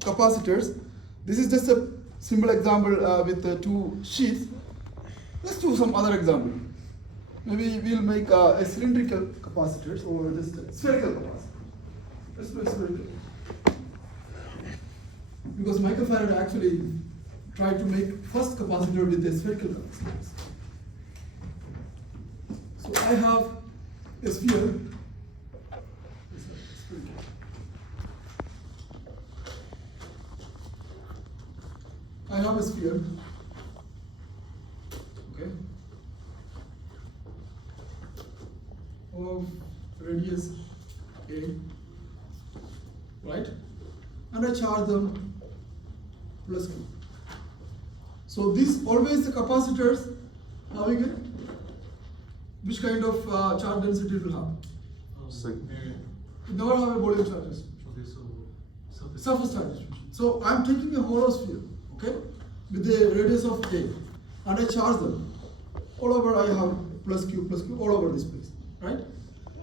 capacitors, this is just a simple example with two sheets. Let's do some other example. Maybe we'll make a cylindrical capacitors or just a spherical capacitor. Let's do a spherical. Because Michael Faraday actually tried to make first capacitor with a spherical capacitor. So I have a sphere. I have a sphere, okay, of radius A, right? And I charge them plus Q. So this always the capacitors having a, which kind of charge density it will have? It never have a volume charges. Surface charge distribution. So I am taking a hollow sphere, okay, with a radius of A, and I charge them. All over I have plus Q all over this place, right?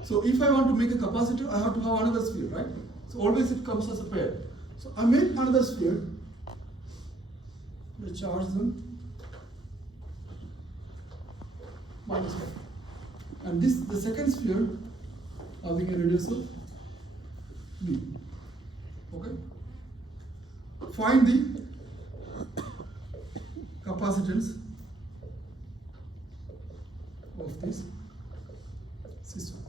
So if I want to make a capacitor, I have to have another sphere, right? So always it comes as a pair. So I make another sphere, I charge them minus 1. And this, the second sphere, having a radius of B, okay? Find the capacitance of this system.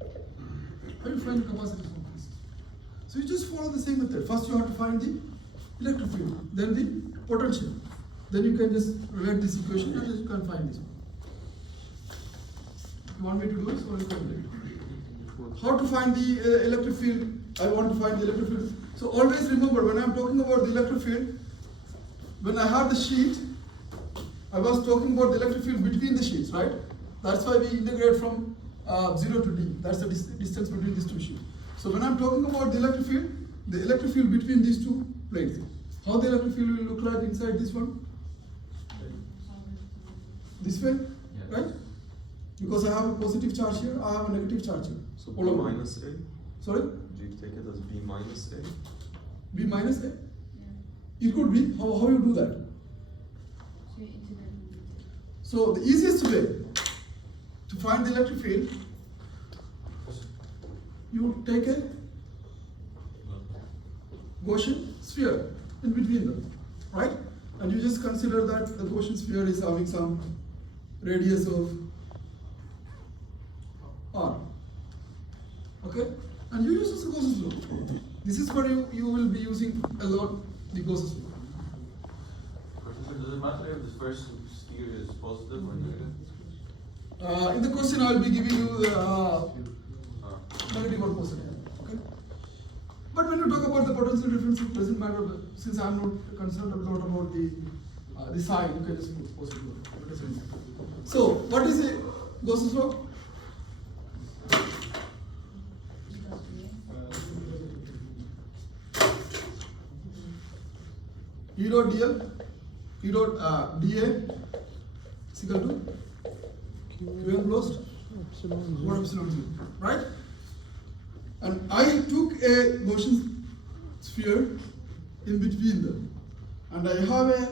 How do you find the capacitance of this? So you just follow the same method. First you have to find the electric field, then the potential. Then you can just write this equation and you can find this one. You want me to do this or you can do it? How to find the electric field? I want to find the electric field. So always remember, when I'm talking about the electric field, when I have the sheet, I was talking about the electric field between the sheets, right? That's why we integrate from 0 to D. That's the distance between these two sheets. So when I'm talking about the electric field between these two plates, how the electric field will look like inside this one? This way, right? Because I have a positive charge here, I have a negative charge here. So all over. minus A? Sorry? Do you take it as B minus A? B minus A? Yeah. It could be. How you do that? So you integrate with it. So the easiest way to find the electric field, you take a Gaussian sphere in between them, right? And you just consider that the Gaussian sphere is having some radius of r. Okay? And you use the Gaussian law. This is where you will be using a lot the Gaussian law. Professor, does it matter if the first sphere is positive or negative? In the question, I will be giving you the negative or positive. Okay? But when you talk about the potential difference, it doesn't matter. Since I am not concerned a lot about the sign, you can just put positive. So, what is a Gaussian law? E dot dl, E dot dA is equal to Q enclosed over epsilon 0, right? And I took a Gaussian sphere in between them, and I have a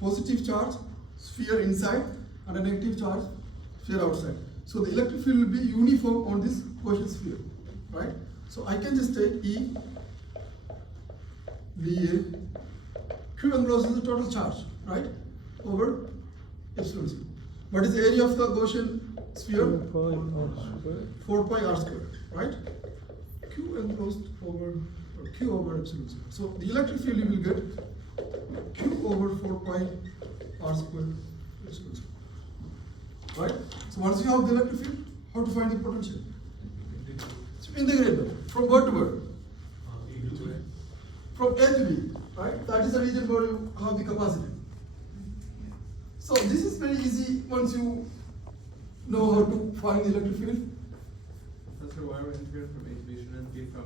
positive charge sphere inside and a negative charge sphere outside. So the electric field will be uniform on this Gaussian sphere, right? So I can just take E dA. Q enclosed is the total charge, right? Over epsilon 0. What is the area of the Gaussian sphere? 4 pi r square, right? Q enclosed over Q over epsilon 0. So the electric field you will get Q over 4 pi r square epsilon 0. Right? So once you have the electric field, how to find the potential? So integrate them from word to word. From A to B, right? That is the region where you have the capacity. So this is very easy once you know how to find the electric field. Professor, why are we integrating from A to B? Shouldn't it be from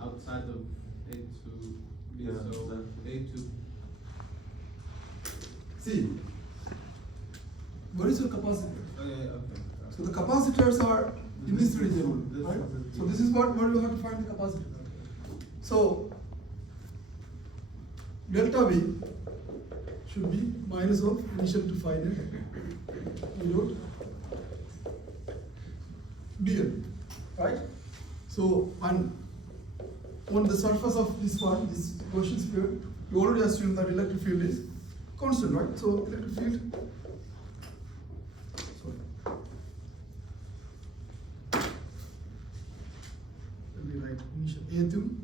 outside of A to B? Yeah, So exactly. A to See, what is your capacitor? oh yeah, okay. So the capacitors are in this region, right? So this is what you have to find the capacitor. So delta V should be minus of initial to final E dot dl, right? So and on the surface of this one, this Gaussian sphere, you already assume that electric field is constant, right? So electric field. Let me write initial A to.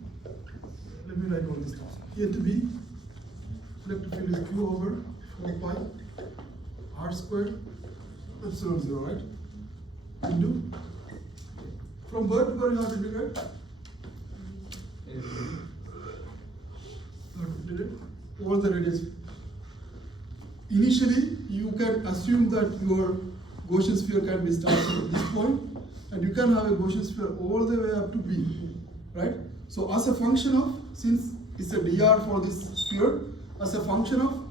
Let me write all these stuff. A to B. Electric field is Q over 4 pi r squared epsilon 0, right? Into from where to where you have to integrate? You have to integrate all the radius. Initially, you can assume that your Gaussian sphere can be started at this point, and you can have a Gaussian sphere all the way up to B, right? So as a function of, since it's a dr for this sphere, as a function of,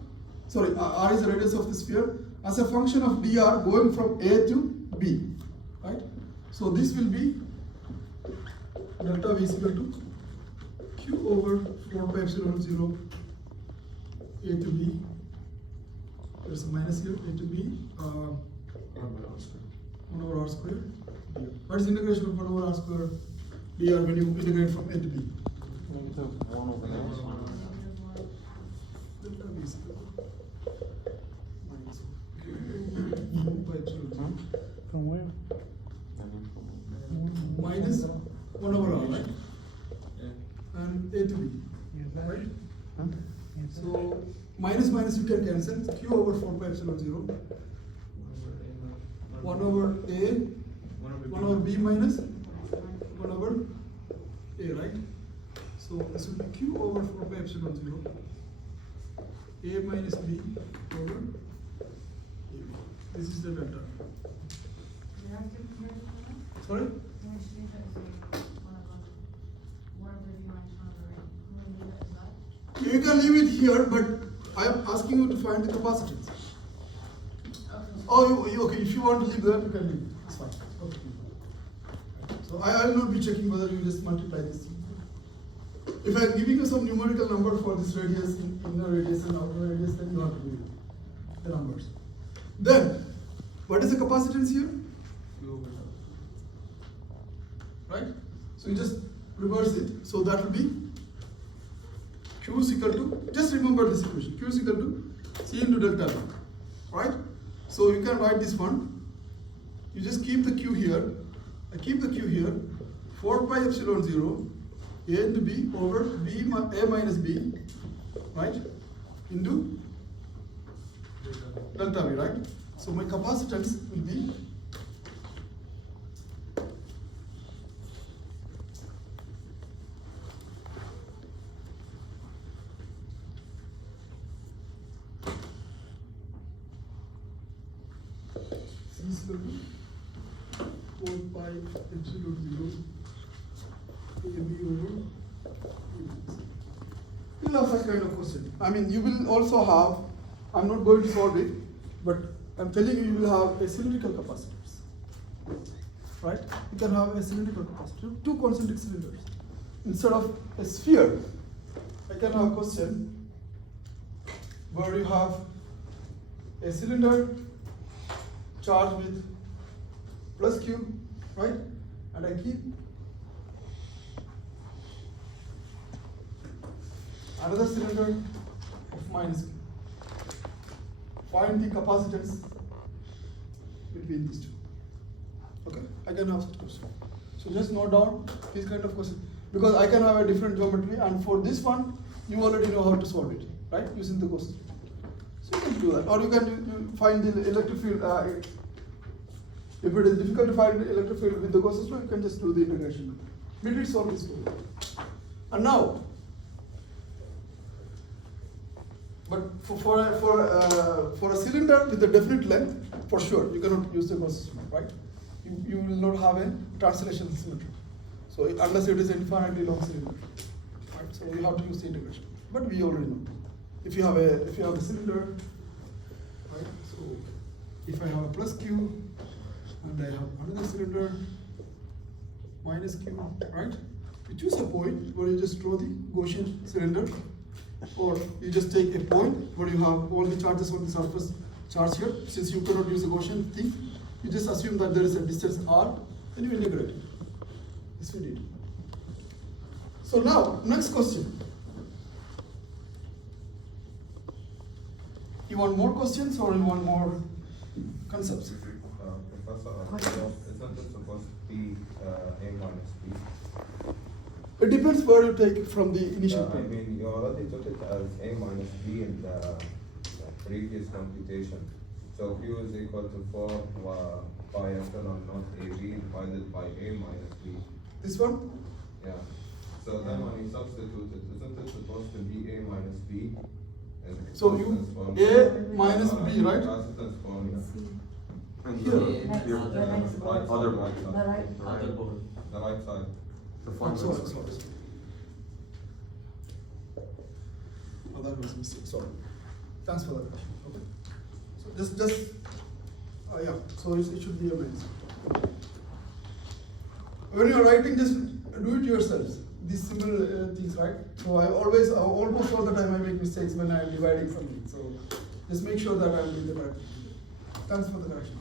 sorry, r is the radius of the sphere, as a function of dr going from A to B, right? So this will be delta V is equal to Q over 4 pi epsilon 0 A to B. There's a minus here, A to B, 1 over r square dr. What is integration of 1 over r square dr when you integrate from A to B? Negative 1 over Negative x. one. Delta V is equal to minus of 4 pi epsilon 0 From where? minus 1 over r, right? Yeah. And A to B, right? Huh? So minus minus you can cancel. Q over 4 pi epsilon 0. 1 over A, 1 over B minus 1 over A, right? So this will be Q over 4 pi epsilon 0. A minus B over AB. This is the delta. You have to compare it to that? Sorry? When you say that, it's like one of the V minus one of the right. How many units is that? You can leave it here, but I am asking you to find the capacitance. Okay. Oh, okay. If you want to leave that, you can leave. It's fine. Okay. So I will not be checking whether you just multiply this. If I am giving you some numerical number for this radius, inner radius and outer radius, then you have to do it, the numbers. Then, what is the capacitance here? Q over tau. Right? So you just reverse it. So that will be Q is equal to, just remember this equation, Q is equal to C into delta V. Right? So you can write this one. You just keep the Q here. I keep the Q here. 4 pi epsilon 0 A into B over A minus B, right? Into delta V, right? So my capacitance will be C is equal to 4 pi epsilon 0 AB over. You'll have such kind of question. I mean, you will also have, I'm not going to solve it, but I'm telling you, you will have a cylindrical capacitors. Right? You can have a cylindrical capacitor, two concentric cylinders. Instead of a sphere, I can have a question where you have a cylinder charged with plus Q, right? And I keep another cylinder of minus Q. Find the capacitance between these two. Okay, I can have such question. So just note down this kind of question, because I can have a different geometry, and for this one you already know how to solve it, right? Using the question. So you can do that, or you can you find the electric field. If it is difficult to find the electric field with the Gauss law, you can just do the integration method. We did solve this problem. And now, but for a cylinder with a definite length, for sure, you cannot use the Gauss law, right? You will not have a translation symmetry. So unless it is an infinitely long cylinder, right? So you have to use the integration. But we already know. If you have a cylinder, right? So if I have a plus Q and I have another cylinder minus Q, right? You choose a point where you just draw the Gaussian cylinder, or you just take a point where you have all the charges on the surface charge here. Since you cannot use the Gaussian thing, you just assume that there is a distance r, and you integrate it. This we did. So now, next question. You want more questions or you want more concepts? Professor, isn't it supposed to be A minus B? It depends where you take it from the initial I point. mean, you already took it as A minus B in the previous computation. So Q is equal to 4 pi epsilon naught AB divided by A minus B. This one? Yeah. So then when you substitute it, isn't it supposed to be A minus B? So you A minus B, right? Capacitance formula. And Here. here, Right, other right one. side. Other board. The right side. The Oh, final. sorry. Oh, that was a mistake. Sorry. Thanks for that question. Okay. So just yeah. So it should be a minus. When you're writing, just do it yourselves. These simple things, right? So almost all the time I make mistakes when I'm dividing something. So just make sure that I'm doing the correct thing. Thanks for the corrections.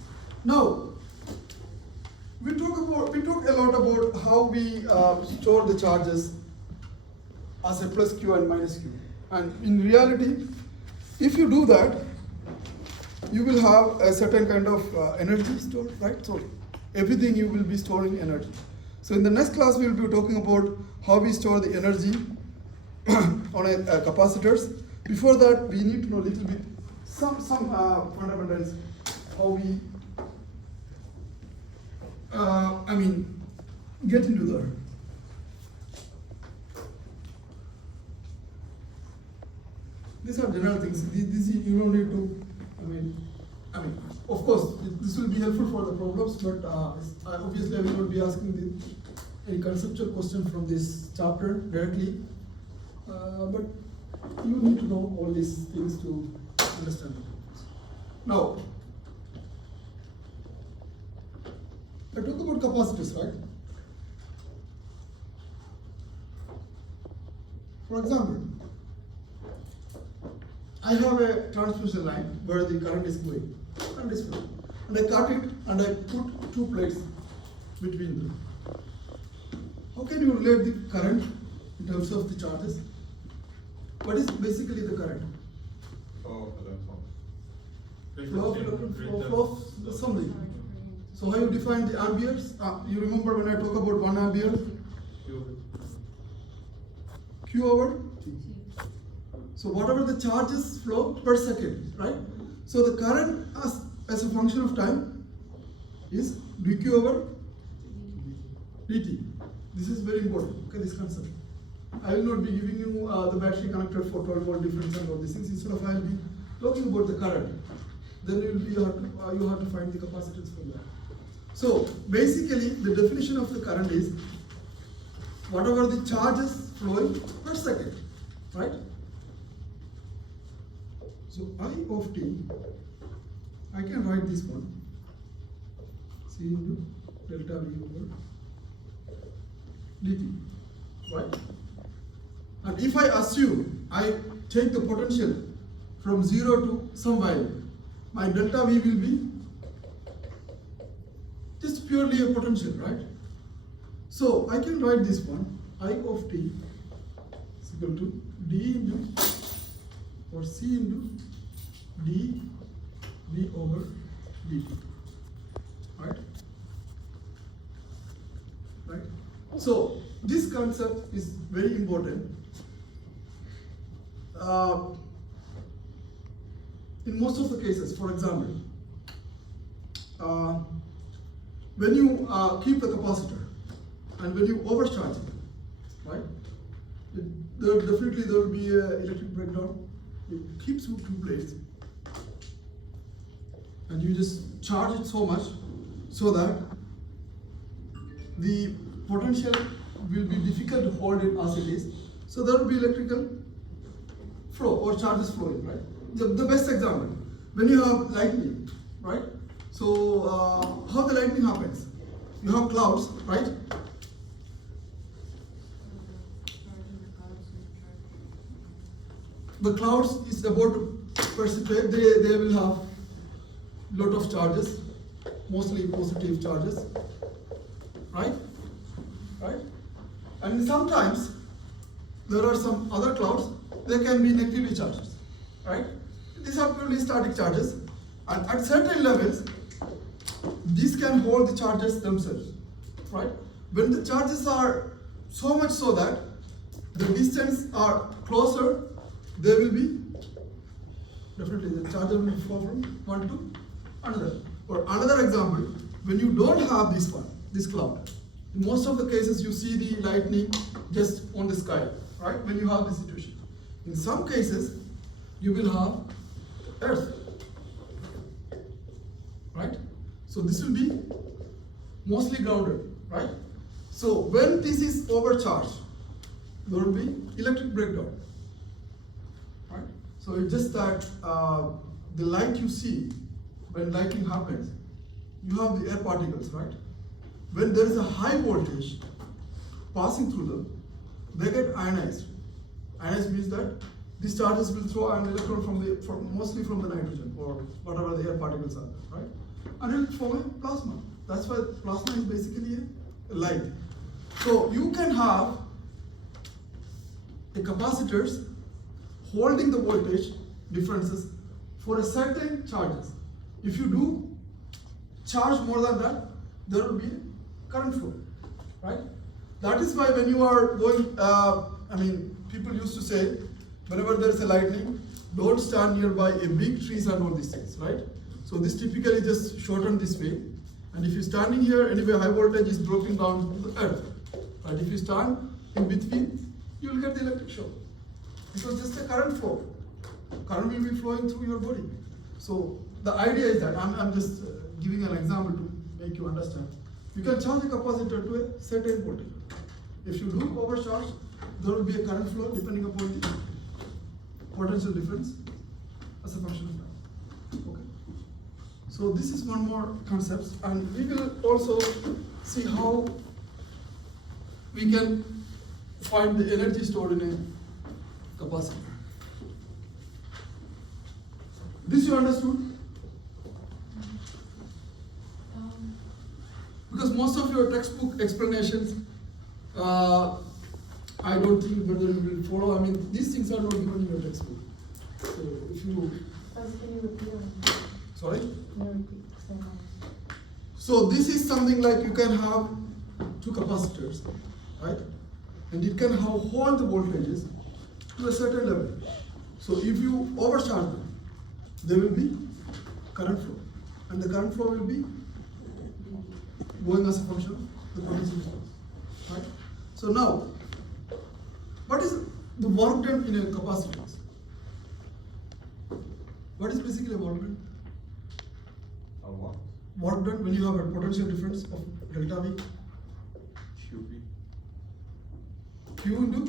Now, we talk a lot about how we store the charges as a plus Q and minus Q. And in reality, if you do that, you will have a certain kind of energy stored, right? So everything you will be storing energy. So in the next class, we will be talking about how we store the energy on a capacitors. Before that, we need to know a little bit some fundamentals, how we get into that. These are general things. This you don't need to. I mean, of course, this will be helpful for the problems, but obviously I will not be asking any conceptual question from this chapter directly. But you need to know all these things to understand the problems. Now, I talk about capacitors, right? For example, I have a transmission line where the current is going, current is flowing, and I cut it and I put two plates between them. How can you relate the current in terms of the charges? What is basically the current? Flow of electrons. Flow of something. So how you define the amperes? You remember when I talk about 1 ampere? Q over? So whatever the charges flow per second, right? So the current as a function of time is dq over dt. This is very important, okay, this concept. I will not be giving you the battery connected for 12 volt difference and all these things. Instead of I will be talking about the current. Then you have to find the capacitance for that. So basically the definition of the current is whatever the charges flowing per second, right? So I of t, I can write this one, C into delta V over dt, right? And if I assume I take the potential from 0 to some value, my delta V will be just purely a potential, right? So I can write this one, I of t is equal to d into or C into d V over dt, right? Right? So this concept is very important. In most of the cases, for example, when you keep the capacitor and when you overcharge it, right? There will be an electric breakdown. You keep two plates and you just charge it so much so that the potential will be difficult to hold it as it is. So there will be electrical flow or charges flowing, right? The best example, when you have lightning, right? So how the lightning happens? You have clouds, right? The clouds is about to precipitate. They will have lot of charges, mostly positive charges, right? Right? And sometimes there are some other clouds, they can be negatively charged, right? These are purely static charges, and at certain levels, these can hold the charges themselves, right? When the charges are so much so that the distance are closer, they will be, definitely the charger will flow from one to another. Or another example, when you don't have this one, this cloud, in most of the cases you see the lightning just on the sky, right? When you have this situation. In some cases, you will have earth, right? So this will be mostly grounded, right? So when this is overcharged, there will be electric breakdown, right? So it's just that the light you see when lightning happens, you have the air particles, right? When there is a high voltage passing through them, they get ionized. Ionized means that these charges will throw an electron mostly from the nitrogen or whatever the air particles are, right? And it will form a plasma. That's why plasma is basically a light. So you can have a capacitors holding the voltage differences for a certain charges. If you do charge more than that, there will be a current flow, right? That is why when you are going, people used to say, whenever there is a lightning, don't stand nearby a big trees and all these things, right? So this typically just shorten this way. And if you're standing here, anyway, high voltage is dropping down to the earth. Right? If you stand in between, you will get the electric shock. Because just a current flow. Current will be flowing through your body. So the idea is that, I'm just giving an example to make you understand. You can charge a capacitor to a certain voltage. If you do overcharge, there will be a current flow depending upon the potential difference as a function of time. Okay. So this is one more concept, and we will also see how we can find the energy stored in capacitor. This you understood? Because most of your textbook explanations, I don't think whether you will follow. I mean, these things are not given in your textbook. So if you, Can you repeat it? sorry? Can you repeat? Explain that. So this is something like you can have two capacitors, right? And it can have hold the voltages to a certain level. So if you overcharge them, there will be current flow. And the current flow will be going as a function of the potential difference, right? So now, what is the work done in a capacitance? What is basically a work done? A what? Work done when you have a potential difference of delta V QB. Q into,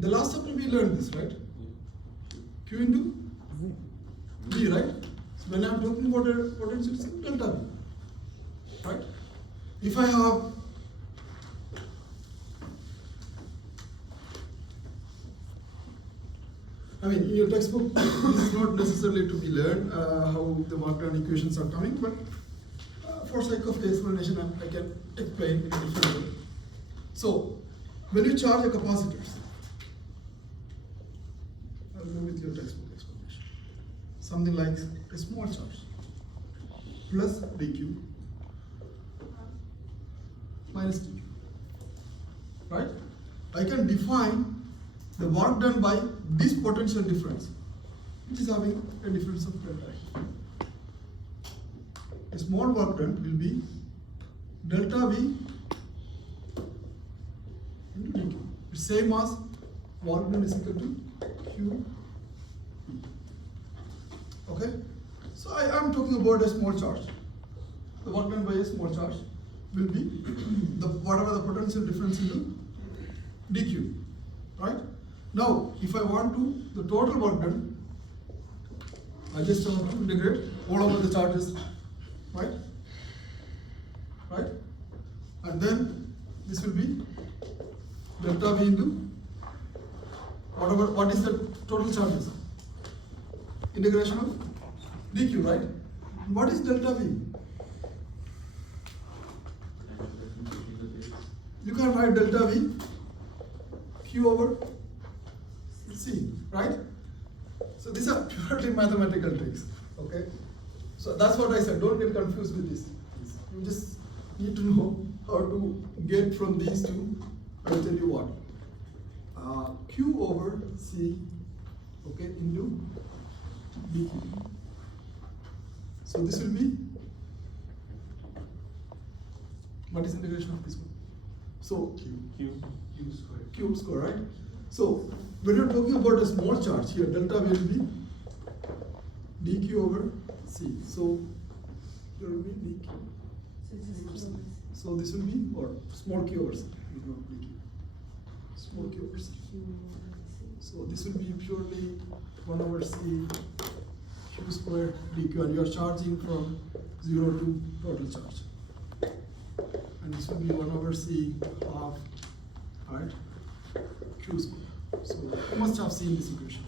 the last chapter we learned this, right? Q into V, right? So when I'm talking about a potential, it's delta V, right? If I have in your textbook, this is not necessarily to be learned, how the work done equations are coming, but for sake of the explanation, I can explain in a different way. So, when you charge a capacitor, I'll go with your textbook explanation. Something like a small charge plus dq minus dq, right? I can define the work done by this potential difference, which is having a difference of delta. A small work done will be delta V into dq. It's same as work done is equal to q. Okay? So I am talking about a small charge. The work done by a small charge will be whatever the potential difference into dq. Right? Now, if I want to, the total work done, I just have to integrate all over the charges, right? Right? And then this will be delta V into what is the total charges? Integration of dq, right? What is delta V? You can write delta V q over C, right? So these are purely mathematical tricks, okay? So that's what I said, don't get confused with this. You just need to know how to get from these two. I'll tell you what. Q over C, okay, into dq. So this will be, what is integration of this one? So Q. Q square, right? So when you're talking about a small charge here, delta will be dq over C. So here will be dq. So this will be or small q over C, not dq. Small q over C. So this will be purely 1 over C q squared dq, and you are charging from 0 to total charge. And this will be 1 over C half, right? Q squared. So you must have seen this equation.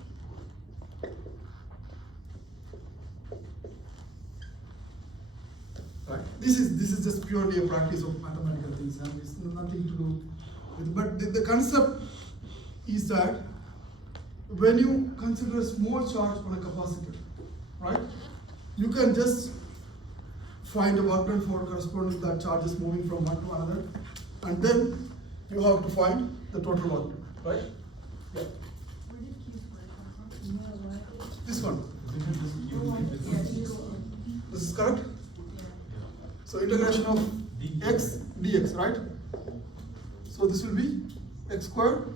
Right? This is just purely a practice of mathematical things, and it's nothing to do with. But the concept is that when you consider a small charge on a capacitor, right? You can just find a work done for corresponding that charge is moving from one to another, and then you have to find the total work done, right? Yeah. Where did Q squared come from? You know what? This one. Yeah, Q squared. This is correct? Yeah. So integration of x dx, right? So this will be x squared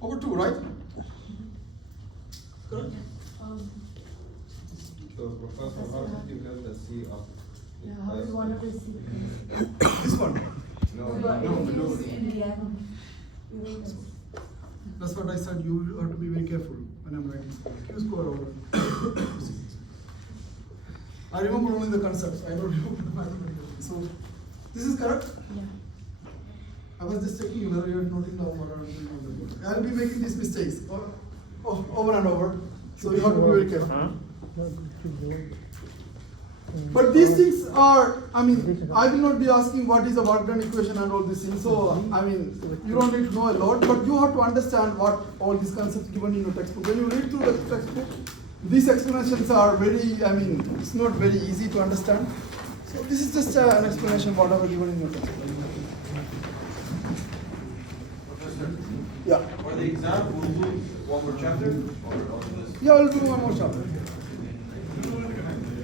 over 2, right? Correct? So Professor, how did you get the C up? Yeah, how is 1 over C? This one. No, Below. That's what I said. You have to be very careful when I'm writing. Q square over. I remember only the concepts. I don't remember the mathematical things. So this is correct. Yeah. I was just checking whether you're noting down what I'm doing on the board. I'll be making these mistakes over and over, so you have to be very careful. But these things are, I mean, I will not be asking what is a work done equation and all these things. So, I mean, you don't need to know a lot, but you have to understand what all these concepts given in your textbook. When you read through the textbook, these explanations are very, I mean, it's not very easy to understand. So this is just an explanation whatever given in your textbook. Professor, Yeah. for the exam, we'll do one more chapter or Yeah, I'll do one more chapter.